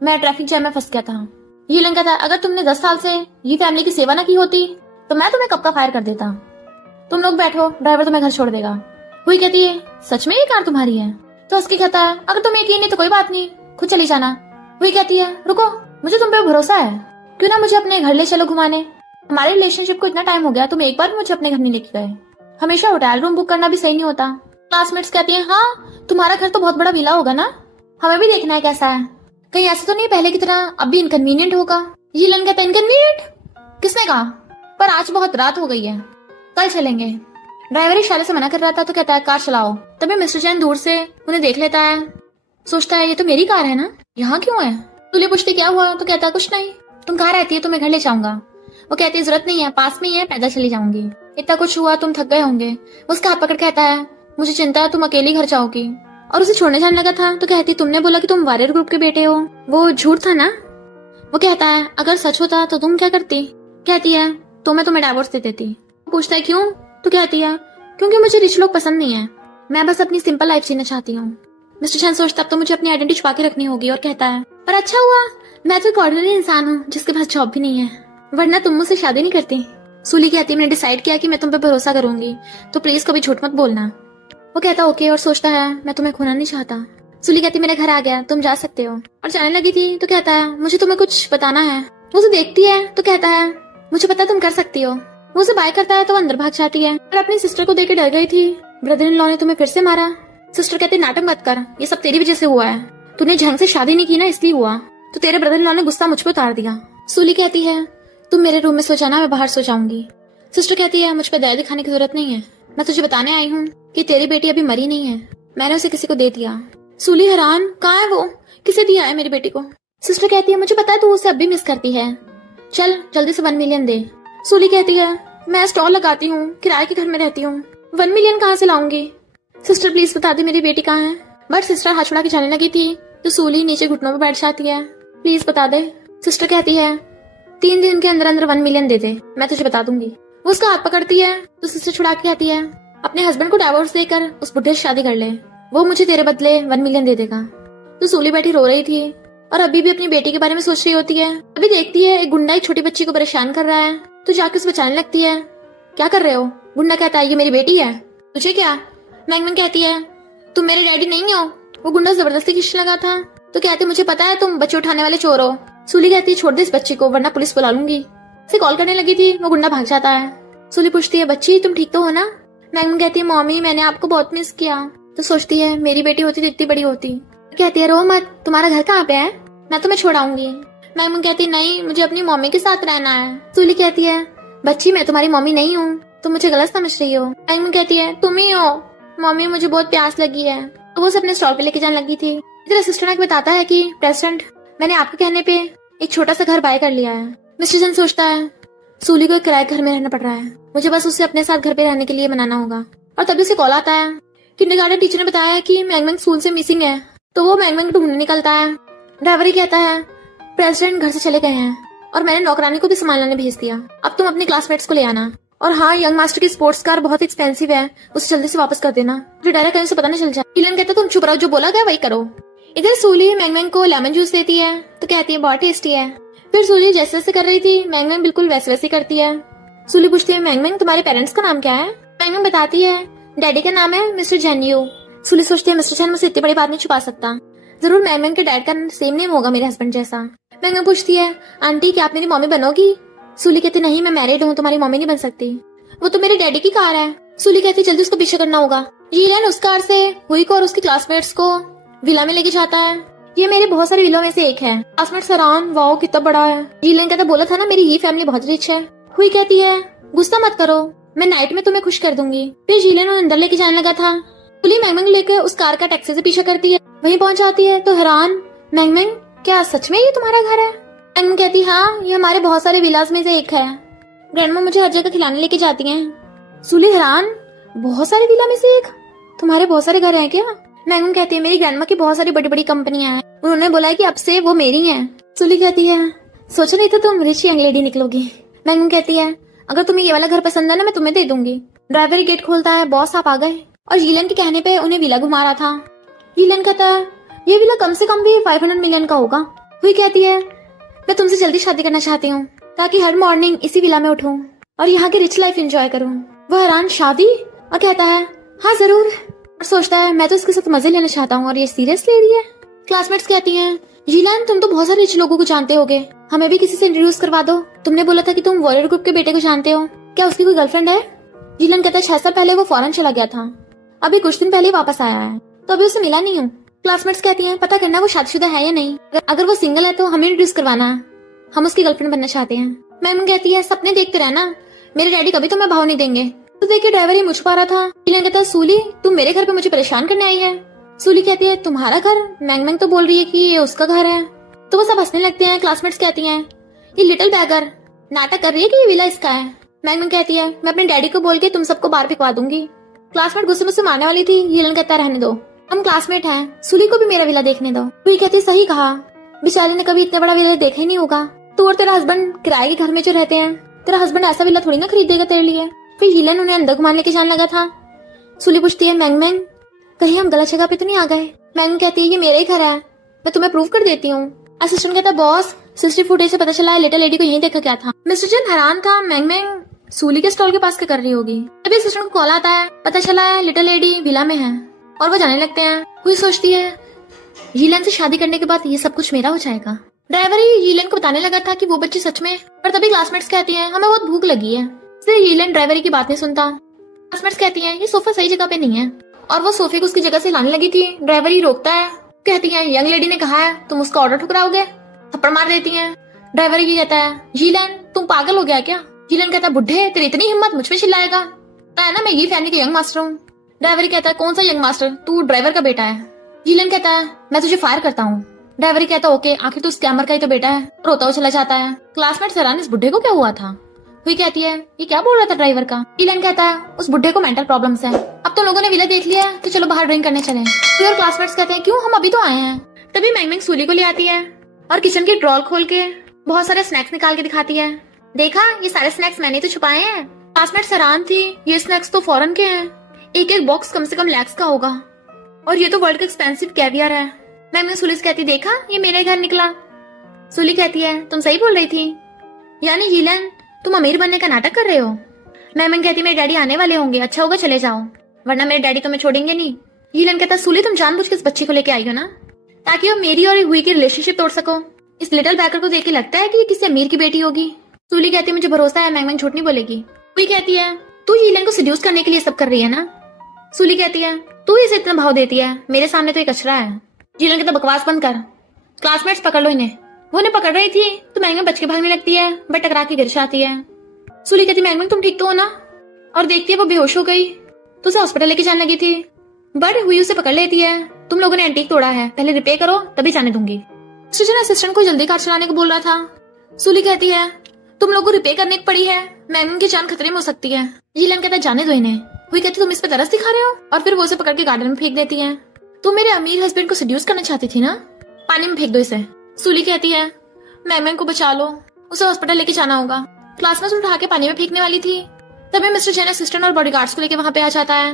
मैं ट्रैफिक जैम में फंस गया था। यीलन कहता है अगर तुमने 10 साल से ये फैमिली की सेवा ना की होती तो मैं तुम्हें कब का फायर कर देता। तुम लोग बैठो, ड्राइवर तुम्हें घर छोड़ देगा। हुई कहती है सच में ये कार तुम्हारी है? तो उसकी कहता है अगर तुम्हें यकीन नहीं तो कोई बात नहीं, खुद चली जाना। हुई कहती है रुको, मुझे तुम पे भरोसा है, क्यों ना मुझे अपने घर ले चलो घुमाने। हमारे रिलेशनशिप को इतना टाइम हो गया, तुम एक बार भी मुझे अपने घर नहीं लेके गए। हमेशा होटल रूम बुक करना भी सही नहीं होता। क्लासमेट्स कहती हैं हाँ तुम्हारा घर तो बहुत बड़ा विला होगा ना, हमें भी देखना है कैसा है, कहीं ऐसा तो नहीं पहले की तरह अब भी इनकन्वीनियंट होगा। यीलन कहता है इनकन्वीनियंट? किसने कहा? पर आज बहुत रात हो गई है, कल चलेंगे। ड्राइवर इशारे से मना कर रहा था तो कहता है कार चलाओ। तभी मिस्टर चैन दूर से उन्हें देख लेता है, सोचता है ये तो मेरी कार है ना, यहाँ क्यों है? तुले पूछती क्या हुआ? तो कहता है कुछ नहीं, तुम कहाँ रहती है तो मैं घर ले जाऊंगा। वो कहती है जरूरत नहीं है, पास में ही है, पैदल चली जाऊंगी। इतना कुछ हुआ तुम थक गए होंगे। उसका हाथ पकड़ कहता है मुझे चिंता है तुम अकेली घर जाओगी। और उसे छोड़ने जाने लगा था तो कहती तुमने बोला कि तुम वॉरियर ग्रुप के बेटे हो, वो झूठ था ना? वो कहता है अगर सच होता तो तुम क्या करती? कहती है तो मैं तुम्हें डाइवोर्स दे देती। पूछता है क्यों? तो कहती है क्योंकि मुझे रिच लोग पसंद नहीं है, मैं बस अपनी सिंपल लाइफ जीना चाहती हूँ। मिस्टर चैन सोचता अब तो मुझे अपनी आइडेंटिटी छुपा के रखनी होगी और कहता है पर अच्छा हुआ मैं तो एक ऑर्डिनरी इंसान हूँ जिसके पास जॉब भी नहीं है, वरना तुम मुझसे शादी नहीं करती। सूली कहती है मैंने डिसाइड किया कि मैं तुम पे भरोसा करूंगी, तो प्लीज कभी झूठ मत बोलना। वो कहता ओके और सोचता है मैं तुम्हें खोना नहीं चाहता। सूली कहती मेरे घर आ गया, तुम जा सकते हो। और जाने लगी थी तो कहता है मुझे तुम्हें कुछ बताना है। वो उसे देखती है तो कहता है मुझे पता तुम कर सकती हो। वो उसे बाय करता है तो अंदर भाग जाती है। और अपनी सिस्टर को देख डर गई थी, ब्रदर इन लॉ ने तुम्हें फिर से मारा। सिस्टर कहती नाटक मत कर, ये सब तेरी वजह से हुआ है, तूने झंग से शादी नहीं की ना इसलिए हुआ, तो तेरे ब्रदर इन लॉ ने गुस्सा मुझ पर उतार दिया। सूली कहती है तुम मेरे रूम में सो जाना, मैं बाहर सो जाऊंगी। सिस्टर कहती है मुझ पर दया दिखाने की जरूरत नहीं है, मैं तुझे बताने आई हूँ कि तेरी बेटी अभी मरी नहीं है, मैंने उसे किसी को दे दिया। सूली हैरान कहाँ है वो, किसे दिया है मेरी बेटी को? सिस्टर कहती है मुझे पता है तू उसे अब भी मिस करती है, चल जल्दी से 1 मिलियन दे। सूली कहती है मैं स्टॉल लगाती हूँ, किराए के घर में रहती हूँ, 1 मिलियन कहाँ से लाऊंगी? सिस्टर प्लीज बता दे मेरी बेटी कहाँ है। बट सिस्टर हाथ छुड़ा के जाने लगी थी तो सूली नीचे घुटनों पर बैठ जाती है, प्लीज बता दे। सिस्टर कहती है 3 दिन के अंदर अंदर 1 मिलियन दे दे, मैं तुझे बता दूंगी। वो उसका हाथ पकड़ती है तो सिस्टर छुड़ा के कहती है अपने हस्बैंड को डाइवोर्स देकर उस बुढ़े से शादी कर ले, वो मुझे तेरे बदले 1 मिलियन दे देगा। तो सूली बैठी रो रही थी और अभी भी अपनी बेटी के बारे में सोच रही होती है। अभी देखती है एक गुंडा एक छोटी बच्ची को परेशान कर रहा है तो जाके उसे बचाने लगती है। क्या कर रहे हो? गुंडा कहता है ये मेरी बेटी है, तुझे क्या? मैंगमन कहती है तुम मेरे डैडी नहीं हो। वो गुंडा जबरदस्ती खींचने लगा था तो कहते मुझे पता है तुम बच्चे उठाने वाले चोर हो। सूली कहती है छोड़ दे इस बच्ची को वरना पुलिस बुला लूंगी। उसे कॉल करने लगी थी, वो गुंडा भाग जाता है। सूली पूछती है बच्ची तुम ठीक तो हो ना? मैंगमन कहती है मॉमी मैंने आपको बहुत मिस किया। तो सोचती है मेरी बेटी होती तो इतनी बड़ी होती। कहती है रो मत, तुम्हारा घर कहाँ पे है, मैं तुम्हें छोड़ाऊंगी। मैंगमन कहती है नहीं मुझे अपनी मम्मी के साथ रहना है। सूली कहती है बच्ची मैं तुम्हारी मम्मी नहीं हूँ, तुम मुझे गलत समझ रही हो। मैंगमन कहती है तुम ही हो। मम्मी मुझे बहुत प्यास लगी है। तो वो उसे अपने स्टॉल पे लेके जाने लगी थी। इधर असिस्टेंट आके बताता है कि प्रेसिडेंट, मैंने आपके कहने पे एक छोटा सा घर बाय कर लिया है। मिस्टर चंद सोचता है सूली को एक किराए घर में रहना पड़ रहा है, मुझे बस उसे अपने साथ घर पे रहने के लिए मनाना होगा। और तभी उसे कॉल आता है किंडरगार्टन टीचर ने बताया कि मैंगमैंग स्कूल से मिसिंग है। तो वो मैंगमैंग ढूंढने निकलता है। ड्राइवर ही कहता है प्रेसिडेंट घर से चले गए हैं और मैंने नौकरानी को भी सामान लाने भेज दिया, अब तुम अपने क्लासमेट्स को ले आना। और हाँ, यंग मास्टर की स्पोर्ट्स कार बहुत एक्सपेंसिव है, उसे जल्दी से वापस कर देना, फिर डायरेक्ट कहीं से पता न चल जाए। इलन कहता तुम चुप रहो, जो बोला गया वही करो। इधर सूली मैंगमैंग को लेमन जूस देती है तो कहती है बहुत टेस्टी है। फिर सूली जैसे जैसे कर रही थी मैंगमैंग बिल्कुल वैसे वैसे करती है। सूली पूछती है मैंगमैंग तुम्हारे पेरेंट्स का नाम क्या है? मैंगमैंग बताती है डैडी का नाम है मिस्टर जेन्यू। सूली सोचती है मिस्टर चैन मुझसे इतनी बड़ी बात नहीं छुपा सकता, जरूर मैंगमैंग के डैड का सेम नेम होगा मेरे हस्बैंड जैसा। मैंगमैंग पूछती है आंटी क्या आप मेरी मम्मी बनोगी? सूली कहती नहीं, मैं मैरिड हूँ, तुम्हारी मम्मी नहीं बन सकती, वो तो मेरे डैडी की कार है। सूली कहती जल्दी उसको पीछे करना होगा। यीलन उस कार से हुई को और उसके क्लासमेट्स को विला में लेके जाता है। ये मेरे बहुत सारे विला में से एक है। क्लासमेट्स हैरान, वाओ कितना बड़ा है। यीलन कहता बोला था ना मेरी ये फैमिली बहुत रिच है। हुई कहती है गुस्सा मत करो, मैं नाइट में तुम्हें खुश कर दूंगी। फिर यीलन उन्हें अंदर लेके जाने लगा था। सूली मैंगमैंग लेकर उस कार का टैक्सी से पीछा करती है। वहीं पहुंच जाती है तो हैरान मैंगमैंग क्या सच में ये तुम्हारा घर है? मैंगमैंग कहती हाँ, ये हमारे बहुत सारे विलास में से एक है, ग्रैंडमा मुझे हर जगह खिलाने लेके जाती हैं। सूली हैरान, बहुत सारे विला में से एक, तुम्हारे बहुत सारे घर हैं क्या? मैंगमैंग कहती है मेरी ग्रैंडमा की बहुत सारी बड़ी बड़ी कंपनियां हैं, उन्होंने बोला है कि अब से वो मेरी हैं। सूली कहती है सोचा नहीं था तुम रिच यंग लेडी निकलोगी। मैंगमैंग कहती है अगर तुम्हें ये वाला घर पसंद है ना मैं तुम्हें दे दूंगी। ड्राइवर गेट खोलता है, बॉस आप आ गए। और यीलन के कहने पे उन्हें विला घुमा रहा था। यीलन कहता है ये विला कम से कम भी 500 मिलियन का होगा। हुई कहती है मैं तुमसे जल्दी शादी करना चाहती हूँ ताकि हर मॉर्निंग इसी विला में उठूं और यहाँ की रिच लाइफ एंजॉय करूँ। वो हैरान शादी? और कहता है हाँ जरूर। और सोचता है मैं तो इसके साथ मजे लेना चाहता हूँ और ये सीरियस ले रही है। क्लासमेट्स कहती हैं यीलन तुम तो बहुत सारे रिच लोगों को जानते होगे, हमें भी किसी से इंट्रोड्यूस करवा दो। तुमने बोला था कि तुम वॉरियर ग्रुप के बेटे को जानते हो, क्या उसकी कोई गर्लफ्रेंड है? यीलन कहता है 6 साल पहले वो फॉरेन चला गया था, अभी कुछ दिन पहले वापस आया है, तो अभी उसे मिला नहीं हूँ। क्लासमेट्स कहती हैं पता करना वो शादीशुदा है या नहीं, अगर वो सिंगल है तो हमें इंट्रोड्यूस करवाना है, हम उसकी गर्लफ्रेंड बनना चाहते हैं। मैम कहती है सपने देखते रहना, मेरे डैडी कभी तुम्हें भाव नहीं देंगे। तो देखिए ड्राइवर ही मुझ पा रहा था। यीलन कहता है सूली तुम मेरे घर पे मुझे परेशान करने आई है। सूली कहती है तुम्हारा घर? मैंगमैंग तो बोल रही है कि ये उसका घर है। तो वो सब हंसने लगते हैं। क्लासमेट्स कहती हैं ये लिटिल बैगर नाटक कर रही है कि ये विला इसका है। मैंगमैंग कहती है मैं अपने डैडी को बोल के तुम सबको बाहर फिकवा दूंगी। क्लासमेट गुस्से मुझसे मारने वाली थी। यीलन कहता रहने दो, हम क्लासमेट हैं, सूली को भी मेरा विला देखने दो। वो कहती सही कहा, बेचारी ने कभी इतना बड़ा विला देखा ही नहीं होगा। तू और तेरा हस्बैंड किराए के घर में जो रहते हैं, तेरा हस्बैंड ऐसा विला थोड़ी ना खरीद देगा तेरे लिए। फिर यीलन उन्हें अंदर घुमाने लेके जाने लगा था। सूली पूछती है मैंगमैंग कहीं हम गलत जगह पे तो नहीं आ गए? मैंगमैंग कहती है ये मेरा ही घर है, मैं तुम्हें प्रूव कर देती हूँ। असिस्टेंट कहता बॉस सीसीटीवी फुटेज से पता चला है लिटिल लेडी को यहीं देखा क्या था। मिस्टर चंद हैरान था मैंगमैंग सूली के स्टॉल के पास क्या कर रही होगी। तभी असिस्टेंट को कॉल आता है, पता चला है लिटिल लेडी विला में है और वो जाने लगते हैं। कोई सोचती है यीलन से शादी करने के बाद ये सब कुछ मेरा हो जाएगा। ड्राइवर ही यीलन को बताने लगा था कि वो बच्ची सच में, पर तभी क्लासमेट्स कहती हैं हमें बहुत भूख लगी है, इसलिए यीलन ड्राइवर की बात नहीं सुनता। क्लासमेट्स कहती हैं ये सोफा सही जगह पे नहीं है और वो सोफे को उसकी जगह से लाने लगी थी। ड्राइवर ही रोकता है, कहती है यंग लेडी ने कहा है तुम उसका ऑर्डर ठुकराओगे, थप्पड़ मार देती है। ड्राइवर ये कहता है यीलन तुम पागल हो गया क्या? यीलन कहता है बुढ़े तेरी इतनी हिम्मत मुझ पे चिल्लाएगा, पता है ना मैं ये फैमिली का यंग मास्टर हूँ। ड्राइवर कहता है कौन सा यंग मास्टर, तू ड्राइवर का बेटा है। यीलन कहता है मैं तुझे फायर करता हूँ। ड्राइवर कहता है ओके, आखिर तू स्कैमर का ही तो बेटा है। रोता हुआ चला जाता है। क्लासमेट हैरान इस बुढ़े को क्या हुआ था। हुई कहती है ये क्या बोल रहा था ड्राइवर का। यीलन कहता है उस बुढ़े को मेंटल प्रॉब्लम्स है। अब तो लोगों ने विला देख लिया तो चलो बाहर ड्रिंक करने चले। फिर क्लासमेट्स कहते हैं क्यों, हम अभी तो आए हैं। तभी मैंगमैंग सूली को ले आती है और किचन की ड्रॉर खोल के बहुत सारे स्नैक्स निकाल के दिखाती है। देखा ये सारे स्नैक्स मैंने तो छुपाए हैं। क्लासमेट्स हैरान थी, ये स्नैक्स तो फॉरेन के हैं, एक एक बॉक्स कम से कम लैक्स का होगा और ये तो वर्ल्ड का एक्सपेंसिव कैवियर है। मैंगमैंग सूली से कहती देखा ये मेरे घर निकला। सूली कहती है तुम सही बोल रही थी, यानी यीलन तुम अमीर बनने का नाटक कर रहे हो। मैंगमैंग कहती मेरे डैडी आने वाले होंगे, अच्छा होगा चले जाओ वरना मेरे डैडी तुम्हें छोड़ेंगे नहीं। यीलन कहता सूली तुम जानबूझ के इस बच्ची को लेके आई हो ना ताकि वो मेरी और हुई की रिलेशनशिप तोड़ सको। इस लिटिल बैकर को देख के लगता है कि ये किसी अमीर की बेटी होगी। सूली कहती है मुझे भरोसा है मैंगमैंग झूठ नहीं बोलेगी। हुई कहती है तू यीलन को सेड्यूस करने के लिए सब कर रही है ना। सूली कहती है तू इसे इतना भाव देती है, मेरे सामने तो एक कचरा है। यीलन कहता बकवास बंद कर, क्लासमेट्स पकड़ लो इन्हें। वो उन्हें पकड़ रही थी तो मैंगमैंग बच के भागने लगती है बट टकरा के गिर जाती है। सूली कहती मैंगमैंग तुम ठीक तो हो ना, और देखती है वो बेहोश हो गई तो उसे हॉस्पिटल लेके जाने लगी थी। बट हुई उसे पकड़ लेती है। तुम लोगों ने एंटीक तोड़ा है, पहले रिपेयर करो तभी जाने दूंगी। सृजन असिस्टेंट को जल्दी कार चलाने को बोल रहा था। सूली कहती है तुम लोगों को रिपेयर करने की पड़ी है, मैंगन की जान खतरे में हो सकती है। यीलन कहता है जाने दो इन्हें। हुई कहती तुम इस पे तरस दिखा रहे हो, और फिर वो उसे पकड़ के गार्डन में फेंक देती है। तुम मेरे अमीर हस्बैंड को सेड्यूस करना चाहती थी ना, पानी में फेंक दो इसे। सूली कहती है मैंगन को बचा लो, उसे हॉस्पिटल लेके जाना होगा। क्लास में उसे उठा के पानी में फेंकने वाली थी, तभी मिस्टर जैन असिस्टेंट और बॉडीगार्ड्स को लेके वहां पे आ जाता है।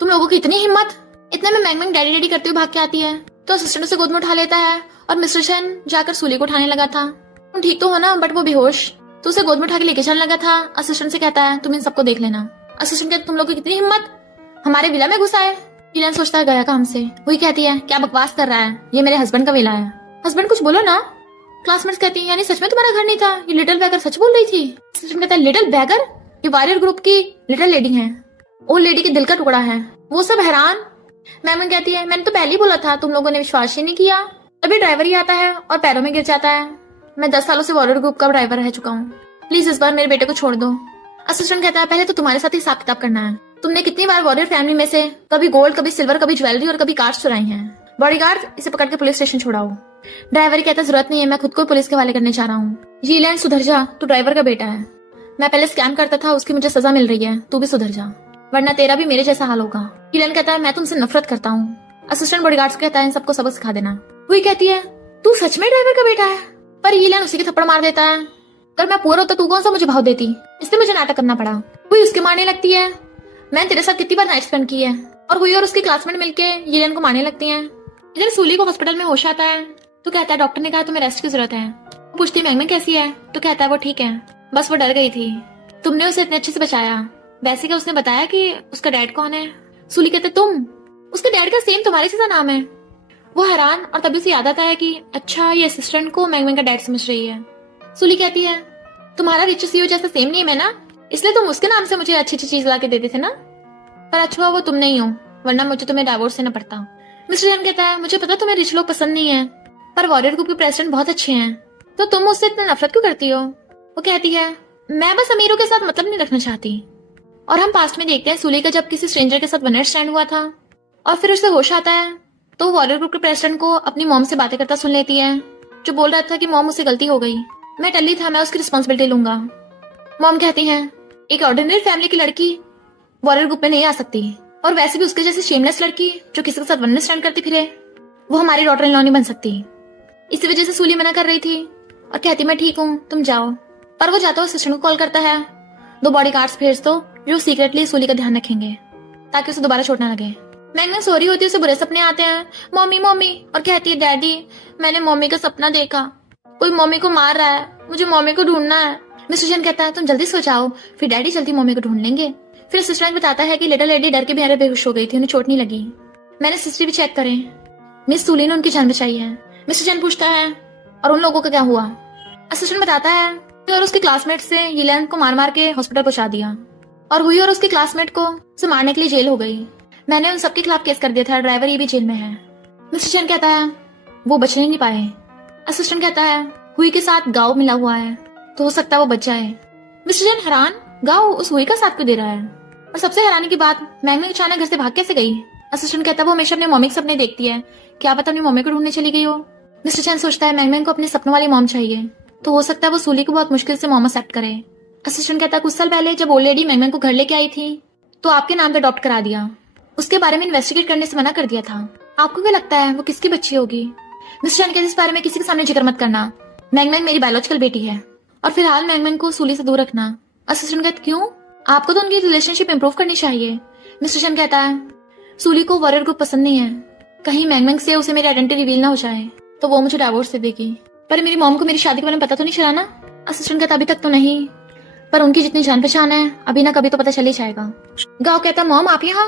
तुम लोगों की इतनी हिम्मत! इतने में मैंगन डैडी डैडी करते हुए भाग के आती है, तो असिस्टेंट उसे गोद में उठा लेता है और मिस्टर जैन जाकर सूली को उठाने लगा था। तुम ठीक तो हो ना? बट वो बेहोश, तो उसे गोद में उठा के लेके जाने लगा था। असिस्टेंट से कहता है तुम इन सबको देख लेना। असिस्टेंट कहता तुम लोग की कितनी हिम्मत, हमारे विला में घुसा है। यीलन सोचता है गया काम से। वही कहती है क्या बकवास कर रहा है, ये मेरे हस्बैंड का विला है। हस्बैंड कुछ बोलो ना। क्लासमेट्स कहती है यानी सच में तुम्हारा घर नहीं था? ये लिटिल बैगर सच बोल रही थी। असिस्टेंट कहता है लिटिल बैगर? ये वॉरियर ग्रुप की लिटिल लेडी है, ओल्ड लेडी के दिल का टुकड़ा है। वो सब हैरान। मैमन कहती है मैंने तो पहले ही बोला था, तुम लोगों ने विश्वास ही नहीं किया। तभी ड्राइवर ही आता है और पैरों में गिर जाता है। मैं 10 सालों से वॉरियर ग्रुप का ड्राइवर रह चुका हूँ, प्लीज इस बार मेरे बेटे को छोड़ दो। असिस्टेंट कहता है पहले तो तुम्हारे साथ हिसाब किताब करना है। तुमने कितनी बार वॉरियर फैमिली में से कभी गोल्ड, कभी सिल्वर, कभी ज्वेलरी और कभी कार्स चुराई हैं। बॉडीगार्ड इसे पकड़ के पुलिस स्टेशन छोड़ाओ। ड्राइवर कहता जरूरत नहीं है, मैं खुद को पुलिस के हवाले करने जा रहा हूँ। यीलन सुधर जा, तू ड्राइवर का बेटा है। मैं पहले स्कैम करता था, उसकी मुझे सजा मिल रही है, तू भी सुधर जा, वरना तेरा भी मेरे जैसा हाल होगा। यीलन कहता है मैं तुमसे नफरत करता हूँ। असिस्टेंट बॉडीगार्ड्स कहता है इन सबको सबक सिखा देना। वही कहती है तू सच में ड्राइवर का बेटा है? पर यीलन उसी के थप्पड़ मार देता है। अगर मैं पूरा होता तू कौन सा मुझे भाव देती, इसलिए मुझे नाटक करना पड़ा। हुई उसके मारने लगती है। मैंने तेरे साथ कितनी बार नाइट स्पेंड की है। और हुई और उसकी क्लासमेट मिलके यीलन को मारने लगती हैं। इधर सूली को हॉस्पिटल में होश आता है, तो कहता है डॉक्टर ने कहा तुम्हें रेस्ट की जरूरत है। वो पूछती है मैंगन कैसी है, तो कहता है वो ठीक है, बस वो डर गई थी, तुमने उसे इतने अच्छे से बचाया। वैसे क्या उसने बताया कि उसका डैड कौन है? सूली कहते तुम, उसके डैड का सेम तुम्हारे जैसा नाम है। वो हैरान, और तभी उसे याद आता है कि अच्छा ये असिस्टेंट को मैंगन का डैड समझ रही है। सूली कहती है तुम्हारा रिच सीओ जैसा सेम नेम है ना, इसलिए तुम उसके नाम से मुझे अच्छी अच्छी चीज ला के देते थे ना। पर अच्छा वो तुम नहीं हो, वरना मुझे तुम्हें डाइवोर्स देना पड़ता। मिस्टर जैन कहता है मुझे पता तुम्हें रिच लोग पसंद नहीं है, पर वॉरियर ग्रुप के प्रेसिडेंट बहुत अच्छे हैं, तो तुम उससे इतना नफरत क्यों करती हो? वो कहती है मैं बस अमीरों के साथ मतलब नहीं रखना चाहती। और हम पास्ट में देखते हैं सूली का जब किसी स्ट्रेंजर के साथ वन नाइट स्टैंड हुआ था, और फिर उसे होश आता है, तो वॉरियर ग्रुप के प्रेसिडेंट को अपनी मॉम से बातें करता सुन लेती है, जो बोल रहा था कि मॉम उससे गलती हो गई, मैं टल्ली था, मैं उसकी रिस्पॉन्सिबिलिटी लूंगा। मॉम कहती है एक ऑर्डिनरी फैमिली की लड़की वॉरियर ग्रुप में नहीं आ सकती, और वैसे भी उसके जैसी शेमलेस लड़की जो किसी के साथ वन नाइट स्टैंड करती फिरे, वो हमारी डॉटर इन लॉ नहीं बन सकती। इसी वजह से सूली मना कर रही थी और कहती मैं ठीक हूँ तुम जाओ। पर वो जाता हुआ असिस्टेंट को कॉल करता है 2 बॉडीगार्ड्स भेज दो जो सीक्रेटली सूली का ध्यान रखेंगे ताकि उसे दोबारा चोट ना लगे। मैंगन सो रही होती है, उसे बुरे सपने आते हैं, मम्मी मम्मी, और कहती है डैडी मैंने मम्मी का सपना देखा, कोई मम्मी को मार रहा है, मुझे मम्मी को ढूंढना है। मिस्टर जैन कहता है तुम जल्दी सो जाओ, फिर डैडी जल्दी मम्मी को ढूंढ लेंगे। फिर असिस्टेंट बताता है कि लिटिल लेडी डर के बेहारे बेहोश हो गई थी, उन्हें चोट नहीं लगी। मैंने सीसीटीवी चेक करे, मिस सूली ने उनकी जान बचाई है। मिस्टर जैन पूछता है और उन लोगों का क्या हुआ? असिस्टेंट बताता है कि और उसके क्लासमेट से यीलन को मार मार के हॉस्पिटल पहुंचा दिया, और हुई और उसके क्लासमेट को उसे मारने के लिए जेल हो गई। मैंने उन सबके खिलाफ केस कर दिया था, ड्राइवर ये भी जेल में है। मिस्टर जैन कहता है वो बचने नहीं पाए। असिस्टेंट कहता है हुई के साथ गाँव मिला हुआ है, तो हो सकता है वो बच जाए। मिस्टर जैन हैरान, गाँव उस हुई का साथ क्यों दे रहा है? और सबसे हैरानी की बात, मैंगन अचानक घर से भाग कैसे गई? असिस्टेंट कहता है वो हमेशा अपने मम्मी के सपने देखती है, क्या पता अपनी मम्मी को ढूंढने चली गई हो। मिस्टर जैन सोचता है मैंगन को अपने सपनों वाली मॉम चाहिए, तो हो सकता है वो सूली को बहुत मुश्किल से मॉम एक्सेप्ट करे। असिस्टेंट कहता है कुछ साल पहले जब ओल्ड लेडी मैंगन को घर लेके आई थी, तो आपके नाम पे अडॉप्ट करा दिया, उसके बारे में इन्वेस्टिगेट करने से मना कर दिया था। आपको क्या लगता है वो किसकी बच्ची होगी? मिस्टर जैन कहते इस बारे में किसी के सामने जिक्र मत करना, मैंगन मेरी बायोलॉजिकल बेटी है, और फिलहाल मैंगन को सूली से दूर रखना। असिस्टेंट कहता क्यों? आपको तो उनकी रिलेशनशिप इंप्रूव करनी चाहिए। मिस्टर जैन कहता है सूली को वॉरियर ग्रुप पसंद नहीं है, कहीं मैंगन से उसे मेरी आइडेंटिटी रिवील ना हो जाए तो वो मुझे डाइवोर्स दे देगी। पर मेरी मॉम को मेरी शादी के बारे में पता तो नहीं चला ना? असिस्टेंट कहता अभी तक तो नहीं, पर उनकी जितनी जान पहचान है अभी ना कभी तो पता चल ही जाएगा। गाँव कहता मॉम आप यहाँ?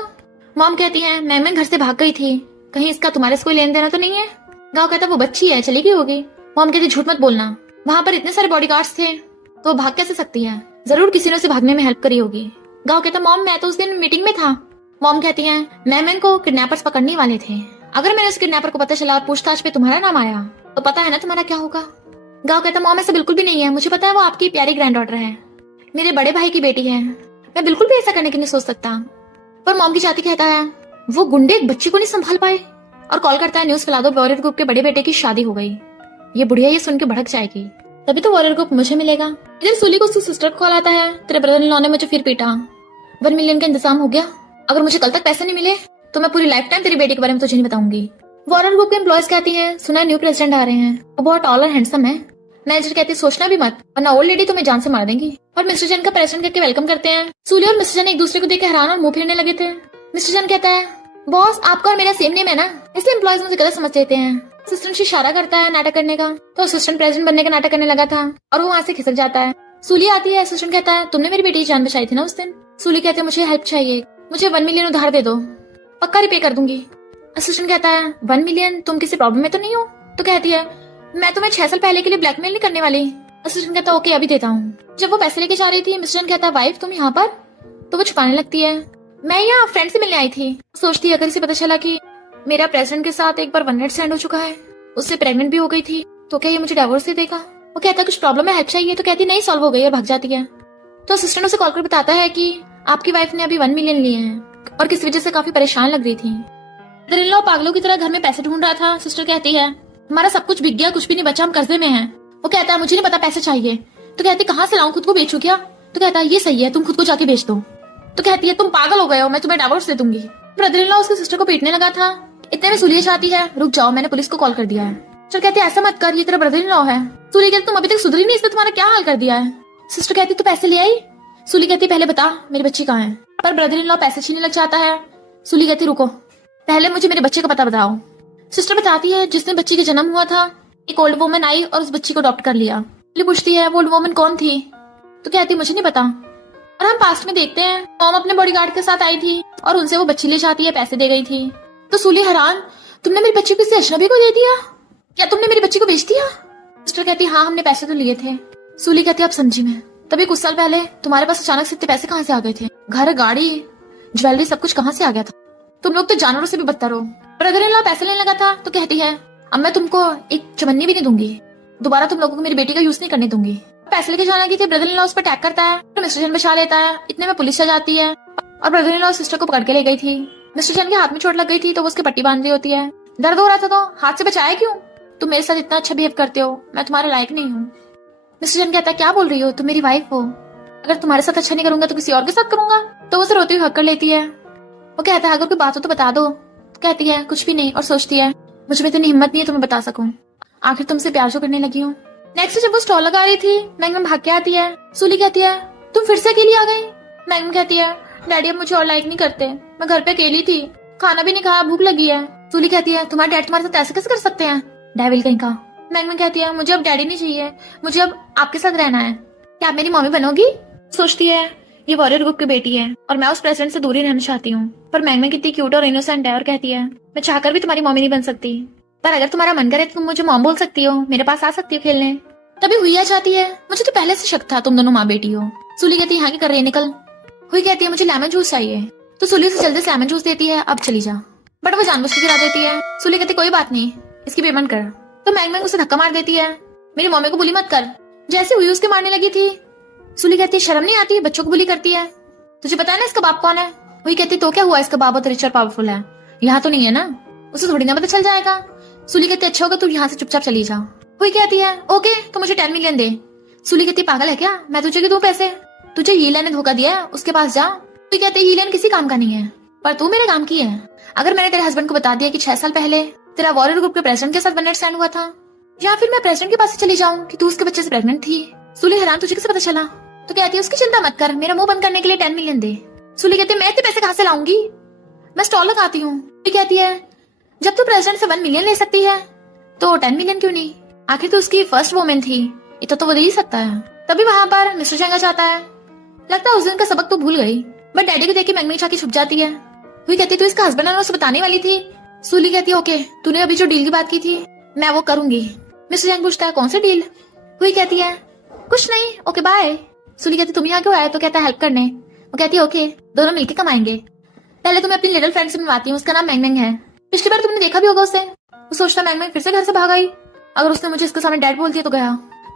मॉम कहती है मैंगन घर से भाग गई थी, कहीं इसका तुम्हारे से कोई लेन देना तो नहीं है? गाँव कहता वो बच्ची है, चली गई होगी। मॉम कहती झूठ मत बोलना, वहां पर इतने सारे बॉडीगार्ड्स थे, तो वो भाग कैसे सकती है? जरूर किसी ने उसे भागने में हेल्प करी होगी। गाँव कहता मॉम मैं तो उस दिन मीटिंग में था। मॉम कहती है मैंगन को किडनैपर्स पकड़ने वाले थे, अगर मैंने उस किडनैपर को पता चला और पूछताछ पे तुम्हारा नाम आया तो पता है ना तुम्हारा क्या होगा। गाँव कहता मॉम ऐसा बिल्कुल भी नहीं है, मुझे पता है वो आपकी प्यारी ग्रैंड डॉटर है, मेरे बड़े भाई की बेटी है, मैं बिल्कुल भी ऐसा करने की नहीं सोच सकता। पर मॉम की जाति कहता है वो गुंडे एक बच्ची को नहीं संभाल पाए और कॉल करता है, न्यूज फैला दो, वॉरियर ग्रुप के बड़े बेटे की शादी हो गई। ये बुढ़िया ये सुन के भड़क जाएगी, तभी तो वॉरियर ग्रुप मुझे मिलेगा। इधर सूली को उसकी सिस्टर को कॉल आता है, तेरे ब्रदर इन लॉ ने मुझे फिर पीटा, 1 मिलियन का इंतजाम हो गया, अगर मुझे कल तक पैसे नहीं मिले तो मैं पूरी लाइफ टाइम तेरी बेटी के बारे में तुझे नहीं बताऊंगी। वॉरियर ग्रुप के एम्प्लॉयज कहती हैं, सुना न्यू प्रेसिडेंट आ रहे हैं, वो बहुत टॉल और हैंडसम है। मैनेजर कहती है, सोचना भी मत वरना ओल्ड लेडी तुम्हें जान से मार देंगी। और मिस्टर जैन का प्रेसिडेंट करके वेलकम करते हैं। सूली और मिस्टर जैन एक दूसरे को देख के हैरान और मुंह फेरने लगे थे। मिस्टर जैन कहता है, बॉस आपका और मेरा सेम नेम है ना, इसलिए एम्प्लॉयज मुझे गलत समझ लेते हैं। असिस्टेंट से इशारा करता है नाटक करने का, तो असिस्टेंट प्रेसिडेंट बनने का नाटक करने लगा था और वो वहाँ से खिसक जाता है। सूली आती है, असिस्टेंट कहता है, तुमने मेरी बेटी की जान बचाई थी ना उस दिन। सूली कहते हैं, मुझे हेल्प चाहिए, मुझे 1 मिलियन उधार दे दो, पक्का रिपे कर दूंगी। असिस्टेंट कहता है, 1 मिलियन, तुम किसी प्रॉब्लम में तो नहीं हो? तो कहती है, मैं तुम्हें 6 साल पहले के लिए ब्लैकमेल नहीं करने वाली। असिस्टेंट कहता है, ओके अभी देता हूँ। जब वो पैसे लेके जा रही थी, मिस्टर कहता है, वाइफ तुम यहाँ पर? तो वो छुपाने लगती है, मैं यहाँ फ्रेंड से मिलने आई थी। सोचती है अगर इसे पता चला कि मेरा प्रेसिडेंट के साथ एक बार 1 नाइट स्टैंड हो चुका है, उससे प्रेग्नेंट भी हो गई थी, तो क्या ये मुझे डिवोर्स दे देगा? वो कहता है कुछ प्रॉब्लम है, हेल्प चाहिए? तो कहती नहीं, सॉल्व हो गई और भाग जाती है। तो असिस्टेंट उसे कॉल कर बताता है कि आपकी वाइफ ने अभी 1 मिलियन लिए हैं और किस वजह से काफी परेशान लग रही थी। मदर इन लॉ पागलों की तरह घर में पैसे ढूंढ रहा था। सिस्टर कहती है, हमारा सब कुछ बिक गया, कुछ भी नहीं बचा, हम कर्जे में हैं। वो कहता है, मुझे नहीं पता, पैसे चाहिए। तो कहती है, कहाँ से लाऊं, खुद को बेचूं क्या? तो कहता है, ये सही है, तुम खुद को जाके बेच दो। तो कहती है, तुम पागल हो गए हो, मैं तुम्हें डिवोर्स दे दूंगी। ब्रदर इन लॉ उसकी सिस्टर को पीटने लगा था। इतने में सूली चाहती है, रुक जाओ मैंने पुलिस को कॉल कर दिया है। सिस्टर कहती है, ऐसा मत कर, ये तेरा ब्रदर इन लॉ है। सूली कहती, तुम अभी तक सुधरी नहीं, इसने तुम्हारा क्या हाल कर दिया है। सिस्टर कहती, तू पैसे ले आई? सूली कहती, पहले बता मेरी बच्ची कहाँ है। पर ब्रदर इन लॉ पैसे छीनने लग जाता है। सूली कहती, रुको, पहले मुझे मेरे बच्चे का पता बताओ। सिस्टर बताती है, जिस दिन बच्ची का जन्म हुआ था, एक ओल्ड वुमन आई और उस बच्ची को अडॉप्ट कर लिया। पूछती है, वो ओल्ड वुमन कौन थी? तो कहती, मुझे नहीं पता। और हम पास्ट में देखते हैं, मॉम अपने बॉडीगार्ड के साथ आई थी और उनसे वो बच्ची ले जाती है, पैसे दे गई थी। तो सूली हैरान, तुमने मेरी बच्ची को किसी अजनबी को दे दिया? क्या तुमने मेरी बच्ची को बेच दिया? सिस्टर कहती, हाँ हमने पैसे तो लिए थे। सूली कहती, अब समझी मैं, तभी कुछ साल पहले तुम्हारे पास अचानक से इतने पैसे कहाँ से आ गए थे? घर, गाड़ी, ज्वेलरी, सब कुछ कहाँ से आ गया था? तुम लोग तो जानवरों से भी बदतर हो। ब्रदर इन लॉ पैसे लेने लगा था, तो कहती है, अब मैं तुमको एक चमन्नी भी नहीं दूंगी, दोबारा तुम लोगों को मेरी बेटी का यूज नहीं करने दूंगी। पैसे लेके जाने की थी, ब्रदर इन लॉ उस पर अटैक करता है, तो मिस्टर जैन बचा लेता है। इतने में पुलिस आ जाती है और ब्रदर इन लॉ सिस्टर को पकड़ के ले गई थी। मिस्टर जैन के हाथ में चोट लग गई थी, तो वो उसकी पट्टी बांध रही होती है। दर्द हो रहा था तो हाथ से बचाया क्यों? तुम मेरे साथ इतना अच्छा बिहेव करते हो, मैं तुम्हारे लायक नहीं हूँ। मिस्टर जैन कहता है, क्या बोल रही हो, तुम मेरी वाइफ हो, अगर तुम्हारे साथ अच्छा नहीं करूंगा तो किसी और के साथ करूंगा। तो वो उसे रोती हुई हक कर लेती है। वो कहता है, अगर कोई बात हो तो बता दो। तो कहती है, कुछ भी नहीं, और सोचती है, मुझ में इतनी हिम्मत नहीं है तुम्हें बता सकूं, आखिर तुमसे प्यार जो करने लगी हूँ। नेक्स्ट जब वो स्टॉल लगा रही थी, मैग्नम भाग के आती है। सूली कहती है, तुम फिर से अकेली आ गई? मैग्नम कहती है, डैडी अब मुझे और लाइक नहीं करते, मैं घर पे अकेली थी, खाना भी नहीं खाया, भूख लगी है। सूली कहती है, तुम्हारे डैड तुम्हारे साथ ऐसे कैसे कर सकते हैं, डेविल कहीं का। मैग्नम कहती है, मुझे अब डैडी नहीं चाहिए, मुझे अब आपके साथ रहना है, क्या आप मेरी मम्मी बनोगी? सोचती है, ये वॉरियर ग्रुप की बेटी है और मैं उस प्रेसिडेंट से दूरी रहना चाहती हूँ। पर मैग्नम कितनी क्यूट और इनोसेंट है और कहती है, मैं चाहकर भी तुम्हारी मम्मी नहीं बन सकती, पर अगर तुम्हारा मन करे तो तुम मुझे मॉम बोल सकती हो, मेरे पास आ सकती हो खेलने। तभी हुई आ जाती है, मुझे तो पहले से शक था तुम दोनों माँ बेटी हो। सूली कहती है, यहाँ की कर रही है, निकल। हुई कहती है, मुझे लेमन जूस चाहिए। तो सूली से जल्दी से लेमन जूस देती है, अब चली जा। बट वो जानबूझ के गिरा देती है। सूली कहती, कोई बात नहीं, इसकी पेमेंट कर। तो मैग्नम उसे धक्का मार देती है, मेरी मम्मी को बुली मत कर। जैसे हुई उसके मारने लगी थी, सूली कहती है, शर्म नहीं आती, बच्चों को बुली करती है, तुझे पता है ना इसका बाप कौन है? वही कहती, तो क्या हुआ, इसका बाप बहुत रिच और पावरफुल है, यहाँ तो नहीं है ना, उसे थोड़ी ना पता चल जाएगा। सूली कहती, अच्छा होगा तू यहाँ से चुपचाप चली जा। वही कहती है, ओके तो मुझे 10 मिलियन दे। सूली कहती, पागल है क्या, मैं तुझे क्यों दूं पैसे, तुझे हीलन ने धोखा दिया है, उसके पास जा। तो कहती, हीलन किसी काम का नहीं है, पर तू मेरे काम की है। अगर मैंने तेरे हस्बैंड को बता दिया कि 6 साल पहले तेरा वॉरियर ग्रुप के प्रेसिडेंट के साथ 1 नाइट स्टैंड हुआ था, या फिर मैं प्रेसिडेंट के पास से चली जाऊं कि तू उसके बच्चे से प्रेग्नेंट थी। सूली हैरान, तुझे कैसे पता चला? तो कहती है, उसकी चिंता मत कर, मेरा मुंह बंद करने के लिए 10 मिलियन दे। सूली कहती है, मैं इतने पैसे कहाँ से लाऊंगी, मैं स्टॉल लगाती हूँ। कहती है, जब तू प्रेसिडेंट से 1 मिलियन ले सकती है तो 10 मिलियन क्यों नहीं, आखिर तो उसकी फर्स्ट वुमेन थी, इतना तो वो दे ही सकता है। तभी वहां पर मिस्टर चंगा जाता है, लगता है उस दिन का सबक तो भूल गई। बट डैडी को देख के मैग्नी जाके छुप जाती है। वही कहती है, तू इसका हस्बैंड है, उसे बताने वाली थी। सूली कहती है, ओके तूने अभी जो डील की बात की थी मैं वो करूंगी। मिस्टर चंग पूछता है, कौन सी डील? वही कहती है, कुछ नहीं, ओके बाय। सूली कहती, तुम यहाँ क्यों आए? तो कहता है, हेल्प करने। वो कहती है, ओके दोनों मिलकर कमाएंगे। पहले तो मैं अपनी लिटिल फ्रेंड से मिलवाती हूँ, उसका नाम मैंगमैंग है, पिछली बार तुमने देखा भी होगा उसे। वो सोचता मैग्नम फिर से घर से भाग आई, अगर उसने मुझे इसके सामने डैड बोल दिया तो गया।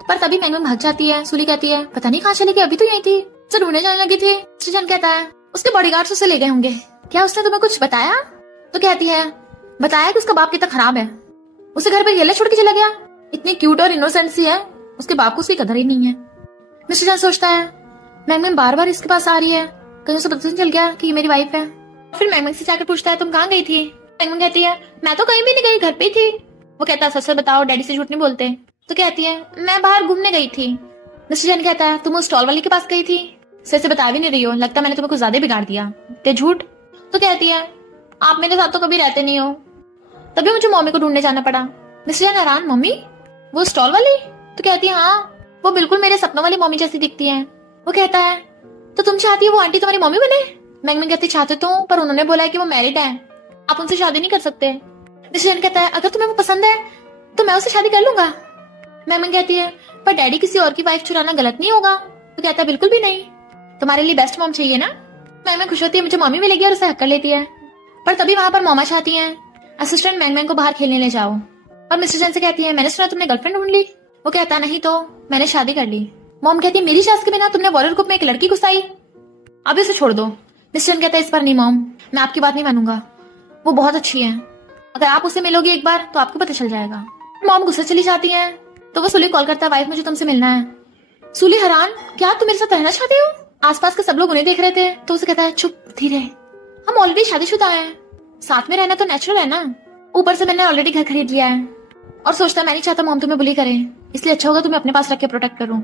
पर तभी मैग्नम भाग जाती है। सूली कहती है, पता नहीं कहाँ चली गई, अभी तो यही थी, उसे ढूंढने जाने लगी थी। सृजन कहता है, उसके बॉडीगार्ड्स उसे ले गए होंगे, क्या उसने तुम्हें कुछ बताया? तो कहती है बताया कि उसका बाप कितना खराब है, उसे घर पे अकेले छोड़ के चला गया। इतनी क्यूट और इनोसेंट सी है, उसके बाप को उसकी कदर ही नहीं है। मिस्टर जैन सोचता है मैंगमैन बार बार इसके पास आ रही है, कहीं उसे पता नहीं चल गया कि ये मेरी वाइफ है। फिर मैंगमैन से जाकर पूछता है तुम कहाँ गई थी। मैंगमैन कहती है मैं तो कहीं भी नहीं गई, घर पे ही थी। वो कहता है सच सच बताओ, डैडी से झूठ नहीं बोलते। तो कहती है मैं बाहर घूमने गई थी। मिस्टर जैन कहता है तुम उस स्टॉल वाले के पास गई थी, सर से बता भी नहीं रही हो, लगता है मैंने तुम्हें कुछ ज्यादा बिगाड़ दिया। ते झूठ। तो कहती है आप मेरे साथ तो कभी रहते नहीं हो, तभी मुझे मम्मी को ढूंढने जाना पड़ा। मिस्टर जैन हैरान मम्मी वो स्टॉल वाली। तो कहती है हाँ, वो बिल्कुल मेरे सपनों वाली मम्मी जैसी दिखती है। वो कहता है तो तुम चाहती हो वो आंटी तुम्हारी मम्मी बने। मैंगमैन कहती चाहते तो, पर उन्होंने बोला है कि वो मैरिड है, आप उनसे शादी नहीं कर सकते। मिस्टर जैन कहता है अगर तुम्हें वो पसंद है तो मैं उससे शादी कर लूंगा। मैंगमैन कहती है पर डैडी किसी और की वाइफ चुराना गलत नहीं होगा। तो कहता है बिल्कुल भी नहीं, तुम्हारे लिए बेस्ट मॉम चाहिए ना। मैंगमैन खुश होती है मुझे मम्मी मिलेगी और उसे हक कर लेती है। पर तभी वहां पर मोमा चाहती है असिस्टेंट मैंगमैन को बाहर खेलने ले जाओ। और मिस्टर जैन से कहती है मैंने सुना तुमने गर्लफ्रेंड ढूंढ ली। वो कहता नहीं तो मैंने शादी कर ली। मॉम कहती है मेरी शादी के बिना तुमने वॉरियर ग्रुप में एक लड़की घुसाई, अब इसे छोड़ दो। मिस्टर जैन कहता है इस बार नहीं मॉम, मैं आपकी बात नहीं मानूंगा, वो बहुत अच्छी है, अगर आप उससे मिलोगी एक बार तो आपको पता चल जाएगा। मॉम गुस्से चली जाती है तो वो सुली कॉल करता है वाइफ मुझे तुमसे मिलना है। सुली हैरान क्या तुम मेरे साथ रहना चाहते हो। आसपास के सब लोग उन्हें देख रहे थे तो उसे कहता है चुप धीरे, हम ऑलरेडी शादीशुदा हैं, साथ में रहना तो नेचुरल है ना, ऊपर से मैंने ऑलरेडी घर खरीद लिया है। और सोचता मैं नहीं चाहता मॉम तुम्हें बुली करे, इसलिए अच्छा होगा तुम्हें अपने पास रख के प्रोटेक्ट करूं।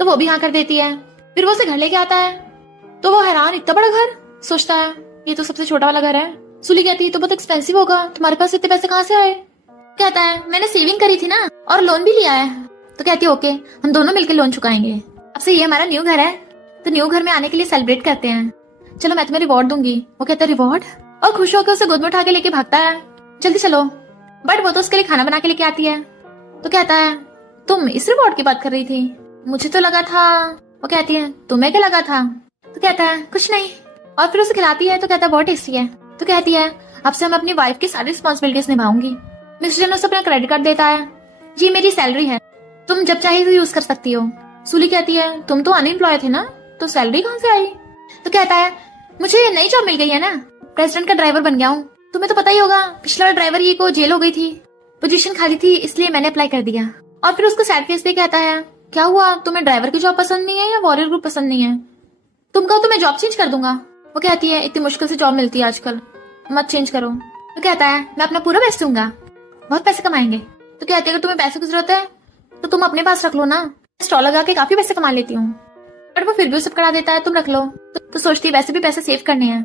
तो वो भी हाँ कर देती है। फिर वो उसे घर लेके आता है तो वो हैरान इतना बड़ा घर, सोचता है ये तो सबसे छोटा वाला घर है। सुली कहती है तो बहुत एक्सपेंसिव होगा, तुम्हारे पास इतने पैसे कहाँ से आए। कहता है मैंने सेविंग करी थी ना और लोन भी लिया है। तो कहती है ओके हम दोनों मिलकर लोन चुकाएंगे, अब से ये हमारा न्यू घर है, तो न्यू घर में आने के लिए सेलिब्रेट करते हैं, चलो मैं तुम्हें रिवॉर्ड दूंगी। वो कहता है रिवॉर्ड, और खुश होकर उसे गोद में उठा के लेके भागता है जल्दी चलो। बट वो तो उसके लिए खाना बना के लेके आती है। तो कहता है तुम इस रिवॉर्ड की बात कर रही थी, मुझे तो लगा था। वो कहती है तुम्हें क्या लगा था। तो कहता है कुछ नहीं, और फिर उसे खिलाती है तो कहता है बहुत टेस्टी है। तो कहती है अब से मैं अपनी वाइफ की सारी रिस्पॉन्सिबिलिटीज निभाऊंगी। मिस्टर जैन उसे अपना क्रेडिट कार्ड देता है, ये मेरी सैलरी है, तुम जब चाहे तो यूज कर सकती हो। सुली कहती है तुम तो अनएम्प्लॉय थे ना, तो सैलरी कहाँ से आई। तो कहता है मुझे नई जॉब मिल गई है ना, प्रेसिडेंट का ड्राइवर बन गया हूँ, तुम्हें तो पता ही होगा पिछला ड्राइवर ये को जेल हो गई थी, पोजीशन खाली थी इसलिए मैंने अप्लाई कर दिया। और फिर उसको सैड फेस दे कहता है क्या हुआ तुम्हें ड्राइवर की जॉब पसंद नहीं है या वॉरियर ग्रुप पसंद नहीं है, तुम कहो तो मैं जॉब चेंज कर दूंगा। वो कहती है इतनी मुश्किल से जॉब मिलती है आजकल, मत चेंज करो। तो कहता है मैं अपना पूरा बेस्ट दूंगा, बहुत पैसे कमाएंगे। तो कहती है अगर तुम्हें पैसे की जरूरत है तो तुम अपने पास रख लो ना, स्टॉल लगा के काफी पैसे कमा लेती हूँ। बट वो फिर भी उसे पकड़ा देता है तुम रख लो। तो सोचती है वैसे भी पैसे सेव करने हैं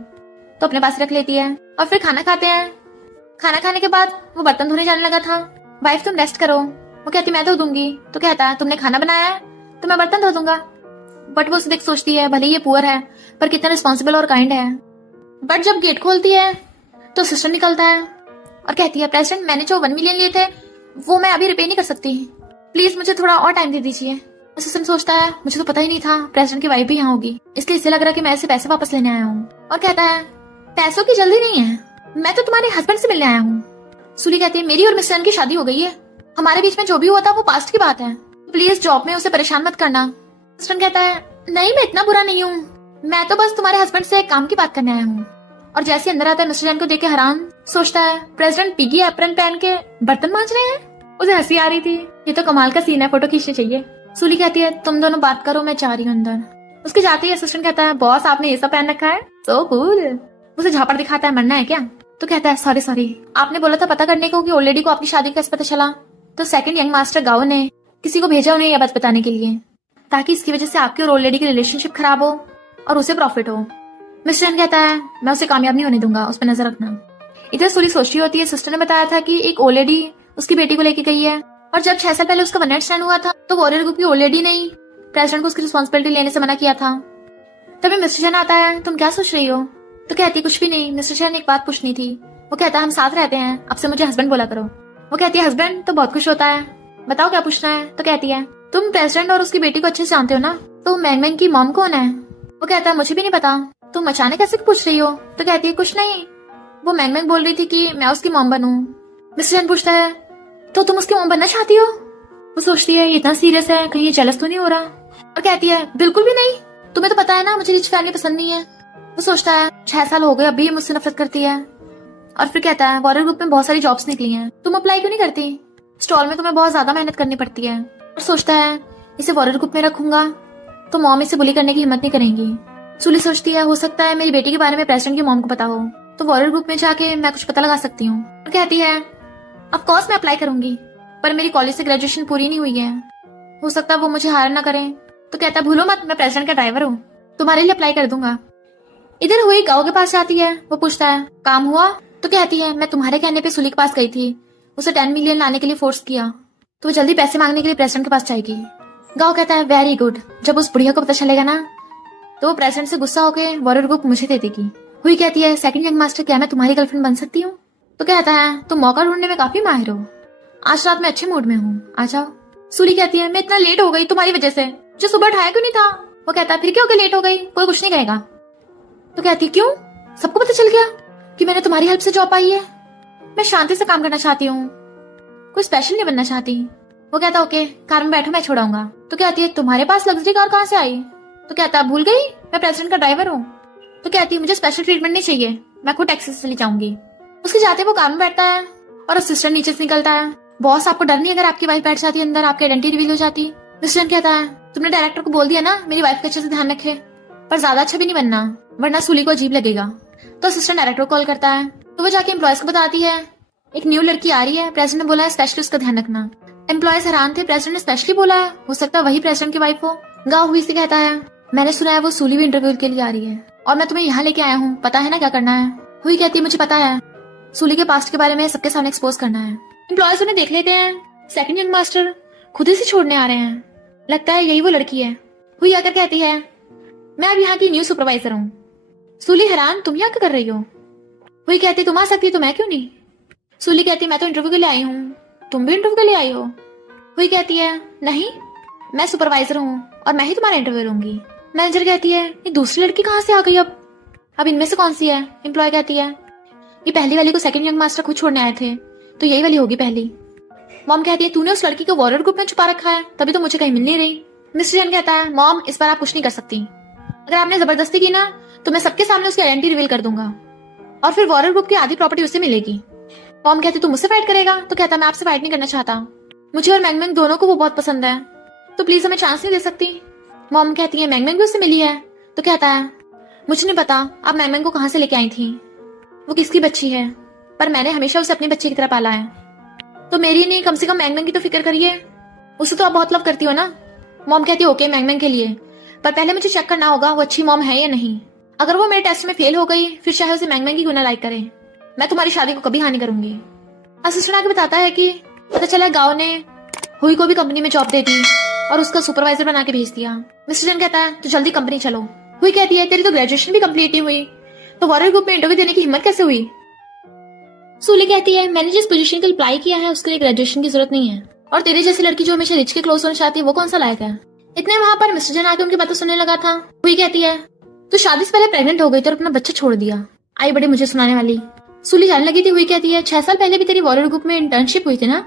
तो अपने पास रख लेती है। और फिर खाना खाते हैं। खाना खाने के बाद वो बर्तन धोने जाने लगा था। वाइफ तुम रेस्ट करो। वो कहती मैं धो दूंगी। तो कहता है तुमने खाना बनाया है तो मैं बर्तन धो दूंगा। बट वो उसे देख सोचती है भले ये पुअर है पर कितना रिस्पॉन्सिबल और काइंड है। बट जब गेट खोलती है तो सिस्टर निकलता है और कहती है प्रेसिडेंट मैंने जो 1 मिलियन लिए थे वो मैं अभी रिपे नहीं कर सकती, प्लीज मुझे थोड़ा और टाइम दे दीजिए। असिस्टेंट सोचता है मुझे तो पता ही नहीं था प्रेसिडेंट की वाइफ भी यहाँ होगी, इसलिए इसे लग रहा कि मैं ऐसे पैसे वापस लेने आया हूँ। और कहता है पैसों की जल्दी नहीं है, मैं तो तुम्हारे हस्बैंड से मिलने आया हूँ। सुली कहती है मेरी और मिस्टर की शादी हो गई है, हमारे बीच में जो भी हुआ था वो पास्ट की बात है, प्लीज जॉब में उसे परेशान मत करना। मिस्टर कहता है नहीं मैं इतना बुरा नहीं हूँ, मैं तो बस तुम्हारे हस्बैंड से काम की बात करने आया हूँ। और जैसे अंदर आता है मिस्टर जैन को देख के हैरान, सोचता है प्रेसिडेंट पिगी एप्रन पहन के बर्तन मांज रहे हैं। उसे हंसी आ रही थी, ये तो कमाल का सीन है, फोटो खींचनी चाहिए। सुली कहती है तुम दोनों बात करो मैं जा रही हूँ अंदर। उसके जाते ही असिस्टेंट कहता है बॉस आपने ये सब पहन रखा है, सो कूल। उसे झापड़ दिखाता है मरना है क्या। तो कहता है सॉरी सॉरी, आपने बोला था पता करने को कि ओल्ड लेडी को आपकी शादी कैसे पता चला, तो सेकंड यंग मास्टर गाओ ने किसी को भेजा उन्हें यह बात बताने के लिए, ताकि इसकी वजह से आपकी और ओल्ड लेडी की रिलेशनशिप खराब हो और उसे प्रॉफिट हो। मिस्टर जैन कहता है मैं उसे कामयाब नहीं होने दूंगा, उस पर नजर रखना। इधर सुली सोच रही होती है सिस्टर ने बताया था कि एक ओल्ड लेडी उसकी बेटी को लेके गई है, और जब 6 साल पहले उसका 1 नाइट स्टैंड हुआ था तो वॉरियर ग्रुप की ओल्ड लेडी नहीं प्रेसिडेंट को उसकी रिस्पॉन्सिबिलिटी लेने से मना किया था। तभी मिस्टर जैन आता है तुम क्या सोच रही हो। तो कहती कुछ भी नहीं, मिस्टर जैन एक बात पूछनी थी। वो कहता है हम साथ रहते हैं, अब से मुझे हस्बैंड बोला करो। वो कहती है हस्बैंड, तो बहुत खुश होता है, बताओ क्या पूछना है। तो कहती है तुम प्रेसिडेंट और उसकी बेटी को अच्छे से जानते हो ना, तो मैंगमैन की मॉम कौन है। वो कहता है मुझे भी नहीं पता, तुम अचानक कैसे पूछ रही हो। तो कहती है कुछ नहीं, वो मैंगमैन बोल रही थी कि मैं उसकी मॉम बनूं। मिस्टर जैन पूछता है तो तुम उसकी मॉम बनना चाहती हो। वो सोचती है ये इतना सीरियस है, कहीं ये जेलस तो नहीं हो रहा। और कहती है बिल्कुल भी नहीं, तुम्हें तो पता है ना मुझे रिच फैमिली पसंद नहीं है। वो सोचता है 6 साल हो गए अभी ये मुझसे नफरत करती है। और फिर कहता है वॉरियर ग्रुप में बहुत सारी जॉब्स निकली हैं, तुम अप्लाई क्यों नहीं करती? स्टॉल में तुम्हें बहुत ज्यादा मेहनत करनी पड़ती है। और सोचता है इसे वॉरियर ग्रुप में रखूंगा तो मॉम इसे बुली करने की हिम्मत नहीं करेंगी। सूली सोचती है हो सकता है मेरी बेटी के बारे में प्रेसिडेंट की मॉम को पता हो, तो वॉरियर ग्रुप में जाके मैं कुछ पता लगा सकती हूँ। और कहती है ऑफ कोर्स मैं अप्लाई करूंगी, पर मेरी कॉलेज से ग्रेजुएशन पूरी नहीं हुई है, हो सकता है वो मुझे हायर ना करें। तो कहता है भूलो मत मैं प्रेसिडेंट का ड्राइवर हूँ, तुम्हारे लिए अप्लाई कर दूंगा। इधर हुई गाँव के पास जाती है, वो पूछता है काम हुआ? तो कहती है मैं तुम्हारे कहने पे सूली के पास गई थी, उसे 10 मिलियन लाने के लिए फोर्स किया, तो वो जल्दी पैसे मांगने के लिए प्रेसिडेंट के पास जाएगी। गाँव कहता है वेरी गुड, जब उस बुढ़िया को पता चलेगा ना तो वो प्रेसिडेंट से गुस्सा होकर वॉरियर ग्रुप मुझे दे देगी। हुई कहती है सेकंड यंग मास्टर क्या मैं तुम्हारी गर्लफ्रेंड बन सकती हूँ? तो कहता है तुम मौका ढूंढने में काफी माहिर हो, आज रात में अच्छे मूड में हूँ, आ जाओ। सूली कहती है मैं इतना लेट हो गई तुम्हारी वजह से, जो सुबह उठाया क्यों नहीं था? वो कहता है फिर क्यों लेट हो गई, कोई कुछ नहीं कहेगा। तो कहती है क्यों, सबको पता चल गया कि मैंने तुम्हारी हेल्प से जॉब पाई है? मैं शांति से काम करना चाहती हूँ, कोई स्पेशल नहीं बनना चाहती। वो कहता ओके कार में बैठो मैं छोड़ाऊंगा। तो कहती है तुम्हारे पास लग्जरी कार कहाँ से आई? तो कहता भूल गई मैं प्रेसिडेंट का ड्राइवर हूँ। तो कहती है मुझे स्पेशल ट्रीटमेंट नहीं चाहिए, मैं खुद टैक्सी से चली जाऊंगी। उसके जाते वो कार में बैठता है और असिस्टेंट नीचे से निकलता है। बॉस आपको डर नहीं अगर आपकी वाइफ बैठ जाती अंदर, आपकी आइडेंटिटी रिवील हो जाती? असिस्टेंट कहता है तुमने डायरेक्टर को बोल दिया ना मेरी वाइफ का अच्छे से ध्यान रखे, पर ज्यादा अच्छा भी नहीं बनना वरना सूली को अजीब लगेगा। तो असिस्टेंट डायरेक्टर को कॉल करता है, तो वो जाके एम्प्लॉयज को बताती है एक न्यू लड़की आ रही है, प्रेसिडेंट ने बोला है स्पेशली उसका ध्यान रखना। एम्प्लॉयज हैरान थे, प्रेसिडेंट ने स्पेशली बोला है, हो सकता है वही प्रेसिडेंट की वाइफ हो। गाँव हुई से कहता है मैंने सुना है वो सूली भी इंटरव्यू के लिए आ रही है और मैं तुम्हें यहाँ लेके आया हूँ, पता है ना क्या करना है? हुई कहती है मुझे पता है, सूली के पास्ट के बारे में सबके सामने एक्सपोज करना है। एम्प्लॉयज उन्हें देख लेते हैं, सेकंड यंग मास्टर खुद ही से छोड़ने आ रहे हैं, लगता है यही वो लड़की है। हुई आकर कहती है मैं अब यहाँ की न्यू सुपरवाइजर हूँ। सूली हैरान तुम यहाँ क्या कर रही हो? हुई कहती तुम आ सकती है तो मैं क्यों नहीं? सूली कहती मैं तो इंटरव्यू के लिए आई हूँ, तुम भी इंटरव्यू के लिए आई हो? हुई कहती है नहीं मैं सुपरवाइजर हूँ और मैं ही तुम्हारा इंटरव्यू लूंगी। मैनेजर कहती है ये दूसरी लड़की कहाँ से आ गई, अब इनमें से कौन सी है? एम्प्लॉय कहती है ये पहली वाली को सेकंड यंग मास्टर खुद छोड़ने आए थे, तो यही वाली होगी पहली। मॉम कहती है तूने उस लड़की को वॉरियर ग्रुप में छुपा रखा है, तभी तो मुझे कहीं मिल नहीं रही। मिस्टर जैन कहता है मॉम इस बार आप कुछ नहीं कर सकती, अगर आपने जबरदस्ती की ना तो मैं सबके सामने उसकी आइडेंटिटी रिवील कर दूंगा और फिर वॉरियर ग्रुप की आधी प्रॉपर्टी उससे मिलेगी। मॉम कहती तू मुझसे फाइट करेगा? तो कहता मैं आपसे फाइट नहीं करना चाहता, मुझे और मैंगमैंग दोनों को वो बहुत पसंद है, तो प्लीज हमें चांस नहीं दे सकती? मॉम कहती है मैंगमैंग भी उससे मिली है। तो कहता है मुझे नहीं पता आप मैंगमैंग को कहाँ से लेके आई थी, वो किसकी बच्ची है, पर मैंने हमेशा उसे अपने बच्चे की तरह पाला है, तो मेरी नहीं कम से कम मैंगमैंग की तो फिक्र करिए, उसे तो आप बहुत लव करती हो ना। मॉम कहती है ओके मैंगमैंग के लिए, पर पहले मुझे चेक करना होगा वो अच्छी मॉम है या नहीं। अगर वो मेरे टेस्ट में फेल हो गई फिर चाहे उसे मैंगमैंग की क्यों ना लाइक करे, मैं तुम्हारी शादी को कभी हानि करूंगी। असिस्टेंट आके बताता है कि पता चला गाँव ने हुई को भी कंपनी में जॉब दे दी और उसका सुपरवाइजर बना के भेज दिया। मिस्टर जैन कहता है तो जल्दी कंपनी चलो। हुई कहती है तेरी तो ग्रेजुएशन भी कंप्लीट नहीं हुई, तो वॉरियर ग्रुप में इंटरव्यू देने की हिम्मत कैसे हुई? सूली कहती है मैंने जिस पोजीशन के लिए अप्लाई किया है उसके लिए ग्रेजुएशन की जरूरत नहीं है, और तेरे जैसी लड़की जो हमेशा रिच के क्लोज होना चाहती है वो कौन सा लायक है? इतने वहां पर मिस्टर जैन आके उनकी बातें सुनने लगा था। हुई कहती है तो शादी से पहले प्रेग्नेंट हो गई और अपना बच्चा छोड़ दिया, आई बड़ी मुझे सुनाने वाली। सूली जानने लगी थी। हुई कहती है 6 साल पहले भी तेरी वॉरियर ग्रुप में इंटर्नशिप हुई थी ना,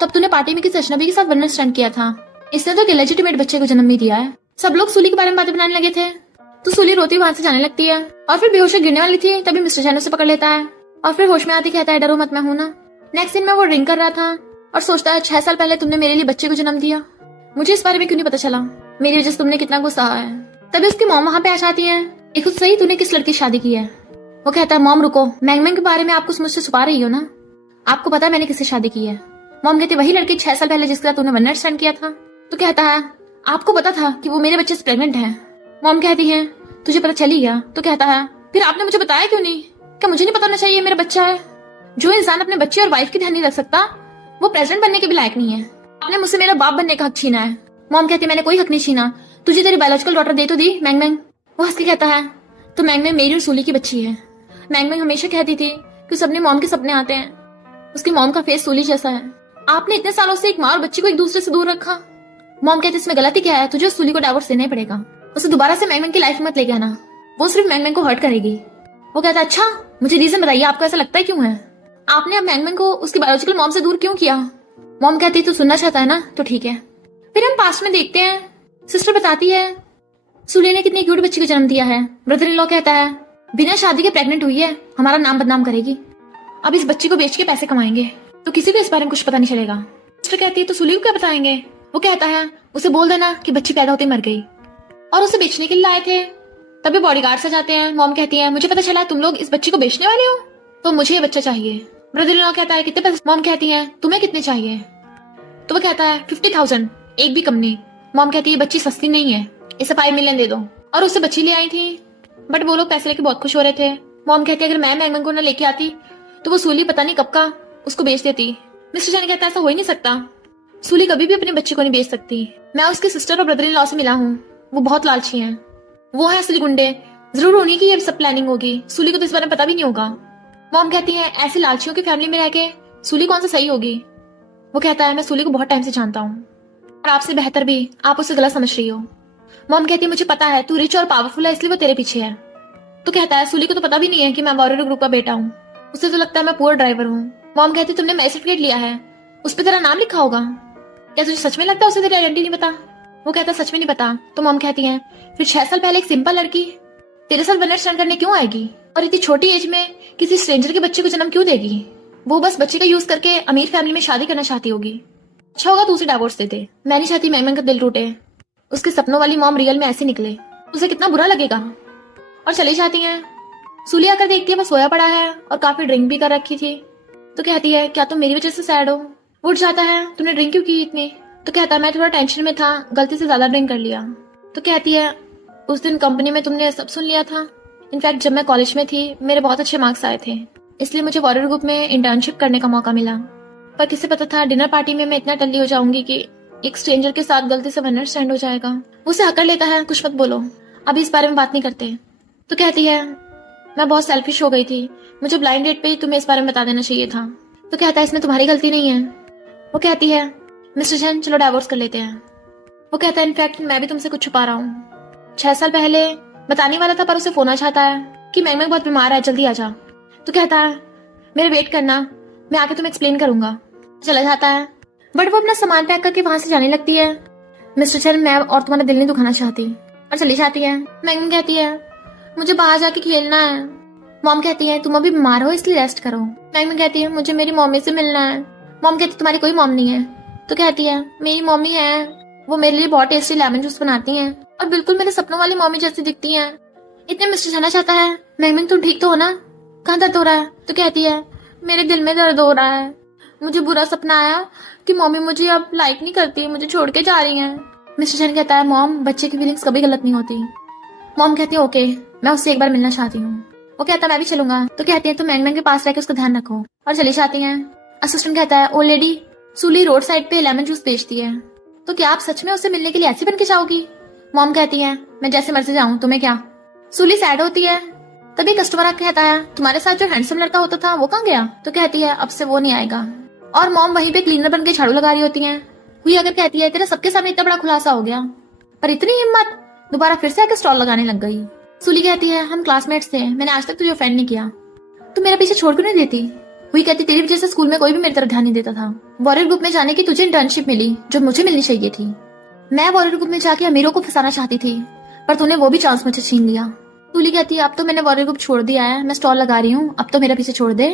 तब तूने पार्टी में किसी अजनबी के साथ वन नाइट स्टैंड किया था, इसने तो एक इलेजिटिमेट बच्चे को जन्म भी दिया है। सब लोग सूली के बारे में बातें बनाने लगे थे, तो सूली रोती वहां से जाने लगती है और फिर बेहोश गिरने वाली थी, तभी मिस्टर जैन उसे पकड़ लेता है और फिर होश में आती कहता है डरो मत मैं हूं ना। नेक्स्ट दिन में वो ड्रिंक कर रहा था और सोचता है 6 साल पहले तुमने मेरे लिए बच्चे को जन्म दिया, मुझे इस बारे में क्यों नहीं पता चला, मेरी वजह से तुमने कितना गुस्सा है। तभी उसकी मॉम वहां पे आ जाती है, एक खुद सही तूने किस लड़की से शादी की है? वो कहता है मॉम रुको, मैंगमैंग के बारे में आप कुछ मुझसे छुपा रही हो ना, आपको पता है मैंने किससे शादी की है? मॉम कहती वही लड़की 6 साल पहले जिसके साथ तूने वन नाइट स्टैंड किया था। तो कहता है आपको पता था कि वो मेरे बच्चे से प्रेग्नेंट है? मॉम कहती है तुझे पता चल ही गया। तो कहता है फिर आपने मुझे बताया क्यों नहीं? क्या मुझे नहीं पता होना चाहिए मेरा बच्चा है? जो इंसान अपने बच्चे और वाइफ की ध्यान नहीं रख सकता वो प्रेसिडेंट बनने के भी लायक नहीं है। आपने मुझसे मेरा बाप बनने का हक छीना है। मॉम कहती है मैंने कोई हक नहीं छीना, तुझे तेरी बायोलॉजिकल डॉटर दे तो दी मैंगमैंग। वो हंस के कहता है तो मैंगमैंग मेरी और सूली की बच्ची है। मैंगमैंग हमेशा कहती थी कि उसे अपनी मॉम के सपने आते हैं, उसकी मॉम का फेस सूली जैसा है। आपने इतने सालों से एक माँ और बच्ची को एक दूसरे से दूर रखा। मॉम कहती इसमें गलती क्या है, तुझे उस सूली को डाइवोर्स देना ही पड़ेगा, उसे दोबारा से मैंगमैंग की लाइफ में मत लेके आना, वो सिर्फ मैंगमैंग को हर्ट करेगी। वो कहता है अच्छा मुझे रीजन बताइए, आपको ऐसा लगता है क्यों है? आपने अब मैंगमैंग को उसकी बायोलॉजिकल मॉम से दूर क्यों किया? मॉम कहती तू सुनना चाहता है ना, तो ठीक है। फिर हम पास्ट में देखते हैं, सिस्टर बताती है सूली ने कितनी क्यूट बच्ची को जन्म दिया है। ब्रदर इन लॉ कहता है बिना शादी के प्रेग्नेंट हुई है, हमारा नाम बदनाम करेगी। अब इस बच्ची को बेच के पैसे कमाएंगे, तो किसी को इस बारे में कुछ पता नहीं चलेगा। सिस्टर कहती है तो सूली को क्या बताएंगे? वो कहता है उसे बोल देना कि बच्ची पैदा होते मर गई और उसे बेचने के लिए लाए थे। तभी बॉडीगार्ड से जाते हैं। मॉम कहती है मुझे पता चला तुम लोग इस बच्ची को बेचने वाले हो, तो मुझे ये बच्चा चाहिए। ब्रदर इन लॉ कहता है कितने पैसे? मॉम कहती है तुम्हें कितने चाहिए? तो वो कहता है 50,000, एक भी कम नहीं। मॉम कहती है बच्ची सस्ती नहीं है, इसे 5 मिलियन दे दो। और उससे बच्ची ले आई थी, बट वो लोग पैसे लेके बहुत खुश हो रहे थे। मॉम कहती है अगर मैं मैंगमैन को ना लेके आती तो वो सूली पता नहीं कब का उसको बेच देती। मिस्टर चैन कहता है ऐसा हो ही नहीं सकता, सूली कभी भी अपने बच्चे को नहीं बेच सकती। मैं उसके सिस्टर और ब्रदर इन लॉ से मिला हूँ, वो बहुत लालची हैं, वो है असली गुंडे, जरूर उन्हीं की ये सब प्लानिंग होगी। सूली को तो इस बारे में पता भी नहीं होगा। मॉम कहती है ऐसी लालचियों की फैमिली में रह के सूली कौन सा सही होगी? वो कहता है मैं सूली को बहुत टाइम से जानता हूँ और आपसे बेहतर भी आप उसे गलत समझ रही हो। मॉम कहती है मुझे पता है तू रिच और पावरफुल है इसलिए वो तेरे पीछे है। तो कहता है सूली को तो पता भी नहीं है कि मैं वॉरियर ग्रुप का बेटा हूँ, उसे तो लगता है मैं पुअर ड्राइवर हूँ। मॉम कहती है तुमने मैरिज सर्टिफिकेट लिया है, उस पर तेरा नाम लिखा होगा, क्या तुझे सच में लगता है उसे तेरी आइडेंटिटी नहीं पता? वो कहता है सच में नहीं पता। तो मॉम कहती है फिर 6 साल पहले एक सिंपल लड़की तेरे साथ वन नाइट स्टैंड करने क्यों आएगी और इतनी छोटी एज में किसी स्ट्रेंजर के बच्चे को जन्म क्यों देगी? वो बस बच्चे का यूज करके अमीर फैमिली में शादी करना चाहती होगी। अच्छा होगा तू उसे डिवोर्स दे दे, मैं नहीं चाहती मैंगमैन का दिल टूटे, उसके सपनों वाली मॉम रियल में ऐसे निकले, उसे कितना बुरा लगेगा। और चली जाती है। सूली आकर देखती है वो सोया पड़ा है और काफी ड्रिंक भी कर रखी थी। तो कहती है क्या तुम मेरी वजह से सैड हो? उठ जाता है तुमने ड्रिंक क्यों की इतनी? तो कहता है मैं थोड़ा टेंशन में था, गलती से ज्यादा ड्रिंक कर लिया। तो कहती है उस दिन कंपनी में तुमने सब सुन लिया था। इनफैक्ट जब मैं कॉलेज में थी मेरे बहुत अच्छे मार्क्स आए थे, इसलिए मुझे वॉरियर ग्रुप में इंटर्नशिप करने का मौका मिला। पर किसे पता था डिनर पार्टी में मैं इतना टल्ली हो जाऊंगी कि एक स्ट्रेंजर के साथ गलती से वन नाइट स्टैंड हो जाएगा। उसे हकर लेता है कुछ मत बोलो, अभी इस बारे में बात नहीं करते। तो कहती है मैं बहुत सेल्फिश हो गई थी, मुझे ब्लाइंड डेट पे ही तुम्हें इस बारे में बता देना चाहिए था। तो कहता है इसमें तुम्हारी गलती नहीं है। वो कहती है मिस्टर जैन चलो डाइवोर्स कर लेते हैं। वो कहता है इनफैक्ट मैं भी तुमसे कुछ छुपा रहा हूँ। 6 साल पहले बताने वाला था पर उसे फोन आ चाहता है कि मैंगमैन बहुत बीमार है जल्दी आ जा। तो कहता है मेरे वेट करना, मैं आके तुम्हें एक्सप्लेन करूंगा। चला जाता है, बट वो अपना सामान पैक करके वहां से जाने लगती है। मिस्टर चैन मैं और तुम्हारा दिल नहीं दुखाना चाहती, और चली जाती है। मैंगमैन कहती है मुझे बाहर जाके खेलना है। मॉम कहती है तुम अभी बीमार हो इसलिए रेस्ट करो। मैंगमैन कहती है मुझे मेरी मम्मी से मिलना है। मॉम कहती है तुम्हारी कोई मॉम नहीं है। तो कहती है मेरी मम्मी है, वो मेरे लिए बहुत टेस्टी लेमन जूस बनाती हैं और बिल्कुल मेरे सपनों वाली मम्मी जैसी दिखती हैं। इतने मिस्टर जाना चाहता है मैंगमैन तुम ठीक तो हो ना? कहाँ दर्द हो रहा है? तो कहती है मेरे दिल में दर्द हो रहा है, मुझे बुरा सपना आया कि मम्मी मुझे अब लाइक नहीं करती, मुझे छोड़ के जा रही हैं। मिस्टर जैन कहता है मॉम बच्चे की फीलिंग्स कभी गलत नहीं होती। मॉम कहती है ओके मैं उससे एक बार मिलना चाहती हूँ। वो कहता है मैं भी चलूंगा। तो कहती है तुम मैंगमैन के पास रहकर उसका ध्यान रखो, और चली जाती हैं। असिस्टेंट कहता है ओ लेडी सूली रोड साइड पे लेमन जूस बेचती है, तो क्या आप सच में उससे मिलने के लिए ऐसी बन के जाओगी? मॉम कहती है मैं जैसे मर्जी जाऊं तुम्हें क्या। सूली सैड होती है। तभी कस्टमर कहता है तुम्हारे साथ जो हैंडसम लड़का होता था वो कहाँ गया? तो कहती है अब से वो नहीं आएगा। और मॉम वहीं पे क्लीनर बन के झाड़ू लगा रही होती है। हुई अगर कहती है तेरा सबके सामने इतना बड़ा खुलासा हो गया, पर इतनी हिम्मत, दोबारा फिर से आके स्टॉल लगाने लग गई। सूली कहती है हम क्लासमेट्स थे, मैंने आज तक तुझे ऑफेंड नहीं किया, तू मेरा पीछे छोड़ क्यों नहीं देती? हुई कहती तेरी वजह से स्कूल में कोई भी मेरी तरफ ध्यान नहीं देता था। वॉरियर ग्रुप में जाने की तुझे इंटर्नशिप मिली जो मुझे मिलनी चाहिए थी। मैं वॉरियर ग्रुप में जाके अमीरों को फंसाना चाहती थी, पर तूने वो भी चांस मुझे छीन लिया। सूली कहती है अब तो मैंने वॉरियर ग्रुप छोड़ दिया है, मैं स्टॉल लगा रही हूँ, अब तो मेरा पीछे छोड़ दे।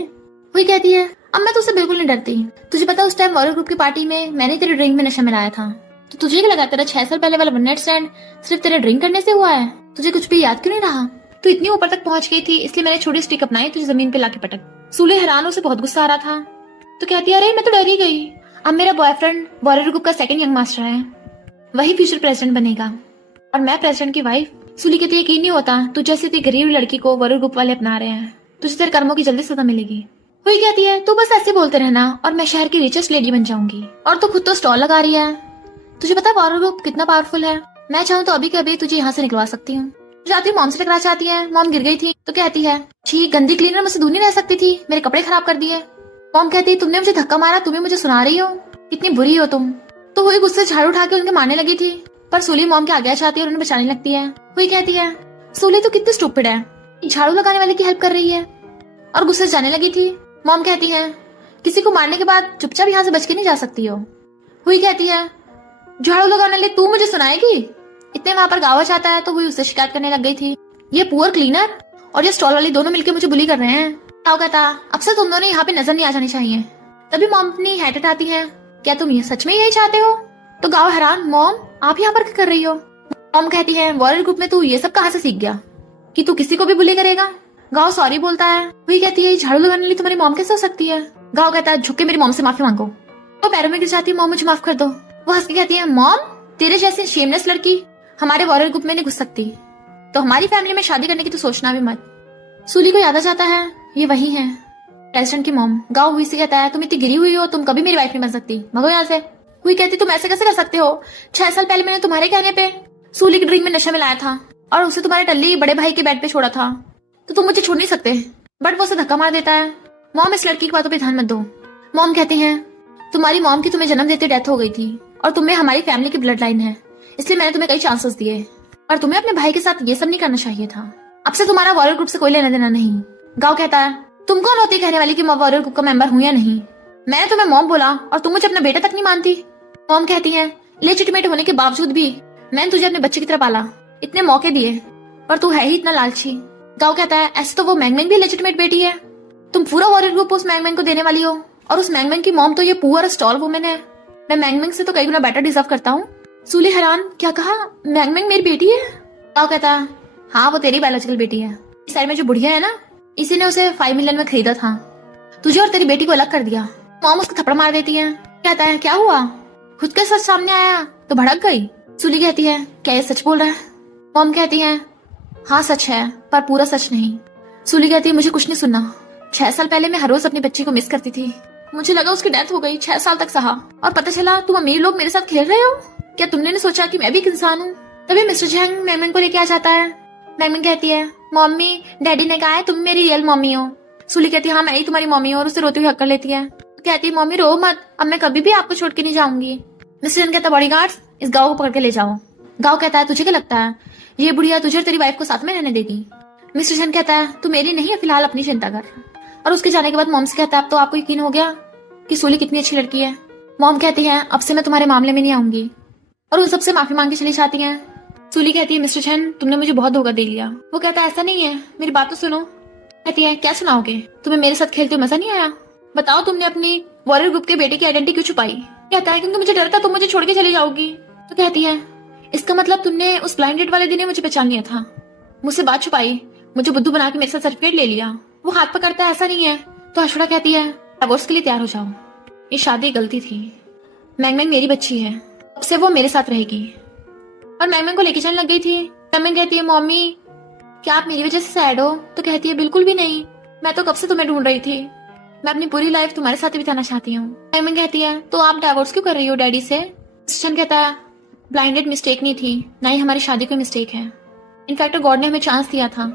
हुई कहती है अब मैं तुझसे बिल्कुल नहीं डरती, तुझे पता उस टाइम वॉरियर ग्रुप की पार्टी में मैंने तेरे ड्रिंक में नशा मिलाया था, तो तुझे क्या लगा तेरा 6 साल पहले वाला वन नाइट स्टैंड सिर्फ तेरे ड्रिंक करने से हुआ है? तुझे कुछ भी याद क्यों नहीं रहा? तू इतनी ऊपर तक पहुंच गई थी इसलिए मैंने छोटी स्टिक अपनाई तुझे जमीन पे लाके पटक। सूली हैरान उसे बहुत गुस्सा आ रहा था। तो कहती है अरे मैं तो डर ही गई, अब मेरा बॉयफ्रेंड वॉरियर ग्रुप का सेकंड यंग मास्टर है, वही फ्यूचर प्रेसिडेंट बनेगा और मैं प्रेसिडेंट की वाइफ। सूली कहती है यकीन नहीं होता तुझ जैसी इतनी गरीब लड़की को वॉरियर ग्रुप वाले अपना रहे हैं, तुझे तेरे कर्मों की जल्दी सजा मिलेगी। हुई कहती है तू बस ऐसे बोलते रहना और मैं शहर की रिचेस्ट लेडी बन जाऊंगी, और तू खुद तो स्टॉल लगा रही है, तुझे पता है वॉरियर ग्रुप कितना पावरफुल है, मैं चाहूँ तो अभी के अभी तुझे यहाँ से निकलवा सकती हूँ। जाती मॉम से टकरा चाहती है, मॉम गिर गई थी। तो कहती है छी गंदी क्लीनर मुझसे दूर नहीं रह सकती थी, मेरे कपड़े खराब कर दिए। मॉम कहती है तुमने मुझे धक्का मारा, तुम्हें मुझे सुना रही हो, कितनी बुरी हो तुम। तो हुई गुस्से झाड़ू उठा के उनके मारने लगी थी, पर सूली मॉम के आगे आ जाती है और उन्हें बचाने लगती है। हुई कहती है सूली तो कितनी स्टूपिड है, झाड़ू लगाने वाले की हेल्प कर रही है, और गुस्से जाने लगी थी। मॉम कहती है किसी को मारने के बाद चुपचाप यहाँ से बच के नहीं जा सकती हो। हुई कहती है झाड़ू लगाने लिए तू मुझे सुनाएगी? इतने वहां पर गावा चाहता है तो हुई उससे शिकायत करने लग गई थी, ये पुअर क्लीनर और ये स्टॉल वाली दोनों मिलकर मुझे बुली कर रहे हैं। गाओ कहता अब से तुम दोनों यहाँ पे नजर नहीं आ जानी चाहिए। तभी मॉम अपनी हेड हटाती है, क्या तुम ये सच में यही चाहते हो? तो गाओ हैरान, मॉम आप यहाँ पर क्या कर रही हो? मॉम कहती है वॉरियर ग्रुप में तू ये सब कहाँ से सीख गया कि तू किसी को भी बुली करेगा? गाओ सॉरी बोलता है। वही कहती है झाड़ू लगाने वाली तुम्हारी मॉम कैसे हो सकती है? गाओ कहता है झुक के मेरी मॉम से माफी मांगो। तो पैरों में गिर जाती है, मॉम मुझे माफ कर दो। वो हंस के कहती है मॉम तेरे जैसी शेमलेस लड़की हमारे वॉरियर ग्रुप में नहीं घुस सकती, तो हमारी फैमिली में शादी करने की तो सोचना भी मत। सूली को याद आ जाता है ये वही है प्रेसिडेंट की मॉम। गाओ हुई से कहता है तुम इतनी गिरी हुई हो, तुम कभी मेरी वाइफ नहीं बन सकती, भगो यहाँ से। हुई कहती तुम ऐसे कैसे कर सकते हो? 6 साल पहले मैंने तुम्हारे कहने पे सूली की ड्रिंक में नशा मिलाया था और उसे तुम्हारे टल्ली बड़े भाई के बेड पे छोड़ा था, तो तुम मुझे छोड़ नहीं सकते। बट वो उसे धक्का मार देता है। मॉम इस लड़की की बातों पे ध्यान मत दो। मॉम कहती है तुम्हारी मॉम की तुम्हें जन्म देते डेथ हो गई थी और तुम्हें हमारी फैमिली की ब्लड लाइन है, इसलिए मैंने तुम्हें कई चांसेस दिए, और तुम्हें अपने भाई के साथ ये सब नहीं करना चाहिए था। अब से तुम्हारा वॉरियर ग्रुप से कोई लेना देना नहीं। गाओ कहता है तुम कौन होती कहने वाली कि मैं वॉरियर ग्रुप का मेंबर हूँ या नहीं? मैंने तुम्हें मॉम बोला और तुम मुझे अपना बेटा तक नहीं मानती। मॉम कहती है लेजिटिमेट होने के बावजूद भी मैंने तुझे अपने बच्चे की तरह पाला, इतने मौके दिए, पर तू है ही इतना लालची। गाओ कहता है ऐसे तो वो मैंगमैंग भी लेजिटिमेट बेटी है, तुम पूरा वॉरियर ग्रुप उस मैंगमैंग को देने वाली हो, और उस मैंगमैंग की मॉम तो ये पुअर स्टॉल वुमेन है। मैं मैंगमैंग से तो कई गुना बेटर डिजर्व करता हूँ। सूली हैरान, क्या कहा? मैंगमैंग मेरी बेटी है? गाओ कहता है हाँ वो तेरी बायोलॉजिकल बेटी है। इस साइड में जो बुढ़िया है ना, इसी ने उसे 5 मिलियन में खरीदा था, तुझे और तेरी बेटी को अलग कर दिया। मॉम उसको थप्पड़ मार देती है। कहता है क्या हुआ? खुद का सच सामने आया तो भड़क गई। सूली कहती है क्या ये सच बोल रहा है? मॉम कहती है हाँ सच है, पर पूरा सच नहीं। सूली कहती है मुझे कुछ नहीं सुनना। 6 साल पहले मैं हर रोज अपनी बच्ची को मिस करती थी, मुझे लगा उसकी डेथ हो गई, 6 साल तक सहा, और पता चला तुम अमीर लोग मेरे साथ खेल रहे हो। क्या तुमने नहीं सोचा कि मैं भी एक इंसान हूँ? तभी मिस्टर जैंग मैंगमैंग को लेके आ जाता है। मैंगमैंग कहती है मम्मी डैडी ने कहा है तुम मेरी रियल मम्मी हो। सूली कहती है हाँ मैं ही तुम्हारी मम्मी हूँ, और उससे रोती हुई हक कर लेती है। कहती है मम्मी रो मत, अब मैं कभी भी आपको छोड़ के नहीं जाऊंगी। मिस्टर जैंग कहता बॉडीगार्ड्स इस गाँव को पकड़ के ले जाओ। गाँव कहता है तुझे क्या लगता है ये बुढ़िया तुझे और तेरी वाइफ को साथ में रहने देगी? मिस्टर जैंग कहता है तू मेरी नहीं है, फिलहाल अपनी चिंता कर। और उसके जाने के बाद मॉम से कहता है अब तो आपको यकीन हो गया कि सूली कितनी अच्छी लड़की है। मॉम कहती है अब से मैं तुम्हारे मामले में नहीं आऊंगी, और उन सबसे माफी मांग के चली जाती है। सूली कहती है मिस्टर चैन तुमने मुझे बहुत धोखा दे लिया। वो कहता है ऐसा नहीं है, मेरी बात तो सुनो। कहती है क्या सुनाओगे? तुम्हें मेरे साथ खेलते हुए मजा नहीं आया? बताओ तुमने अपनी वॉरियर ग्रुप के बेटे की आइडेंटिटी क्यों छुपाई? कहता है क्योंकि मुझे डर था तुम मुझे छोड़ के चली जाओगी। तो कहती है इसका मतलब तुमने उस ब्लाइंड डेट वाले दिन ही मुझे पहचान लिया था, मुझसे बात छुपाई, मुझे बुद्धू बना के मेरे साथ सर्टिफिकेट ले लिया। वो हाथ पकड़ता है ऐसा नहीं है। तो अशोरा कहती है डिवोर्स के लिए तैयार हो जाओ, ये शादी गलती थी, मैंगमैंग मेरी बच्ची है, अब से वो मेरे साथ रहेगी। और मैंगमैंग को लेके चलने लग गई थी। मैंगमैंग कहती है मम्मी क्या आप मेरी वजह से सैड हो? तो कहती है बिल्कुल भी नहीं, मैं तो कब से तुम्हें ढूंढ रही थी, मैं अपनी पूरी लाइफ तुम्हारे साथ बिताना चाहती हूँ। मैंगमैंग कहती है तो आप डिवोर्स क्यों कर रही हो डैडी से? स्टन कहता है ब्लाइंडेड मिस्टेक नहीं थी, ना ही हमारी शादी कोई मिस्टेक है, इनफैक्ट गॉड ने हमें चांस दिया था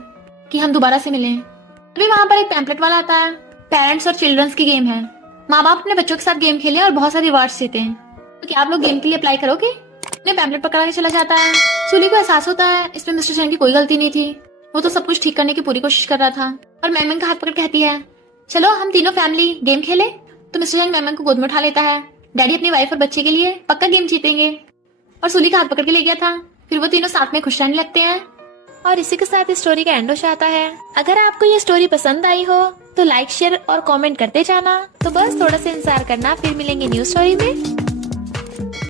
कि हम दोबारा से मिलें। अभी वहां पर एक पैम्पलेट वाला आता है, पेरेंट्स और चिल्ड्रंस की गेम है, माँ बाप अपने बच्चों के साथ गेम खेले और बहुत सारे रिवार्ड्स देते हैं, तो क्या आप लोग गेम के लिए अप्लाई करोगे? अपने पैम्पलेट पकड़ा के चला जाता है। सूली को एहसास होता है इसमें मिस्टर चैन की कोई गलती नहीं थी, वो तो सब कुछ ठीक करने की पूरी कोशिश कर रहा था। और मैंगमैंग का हाथ पकड़ कहती है चलो हम तीनों फैमिली गेम खेले। तो मिस्टर चैन मैंगमैंग को गोद में उठा लेता है, डैडी अपनी वाइफ और बच्चे के लिए पक्का गेम जीतेंगे। और सूली का हाथ पकड़ के ले गया था। फिर वो तीनों साथ में खुश रहने लगते हैं। और इसी के साथ इस स्टोरी का एंड हो जाता है। अगर आपको ये स्टोरी पसंद आई हो तो लाइक शेयर और कमेंट करते जाना। तो बस थोड़ा सा इंतजार करना, फिर मिलेंगे न्यू स्टोरी में।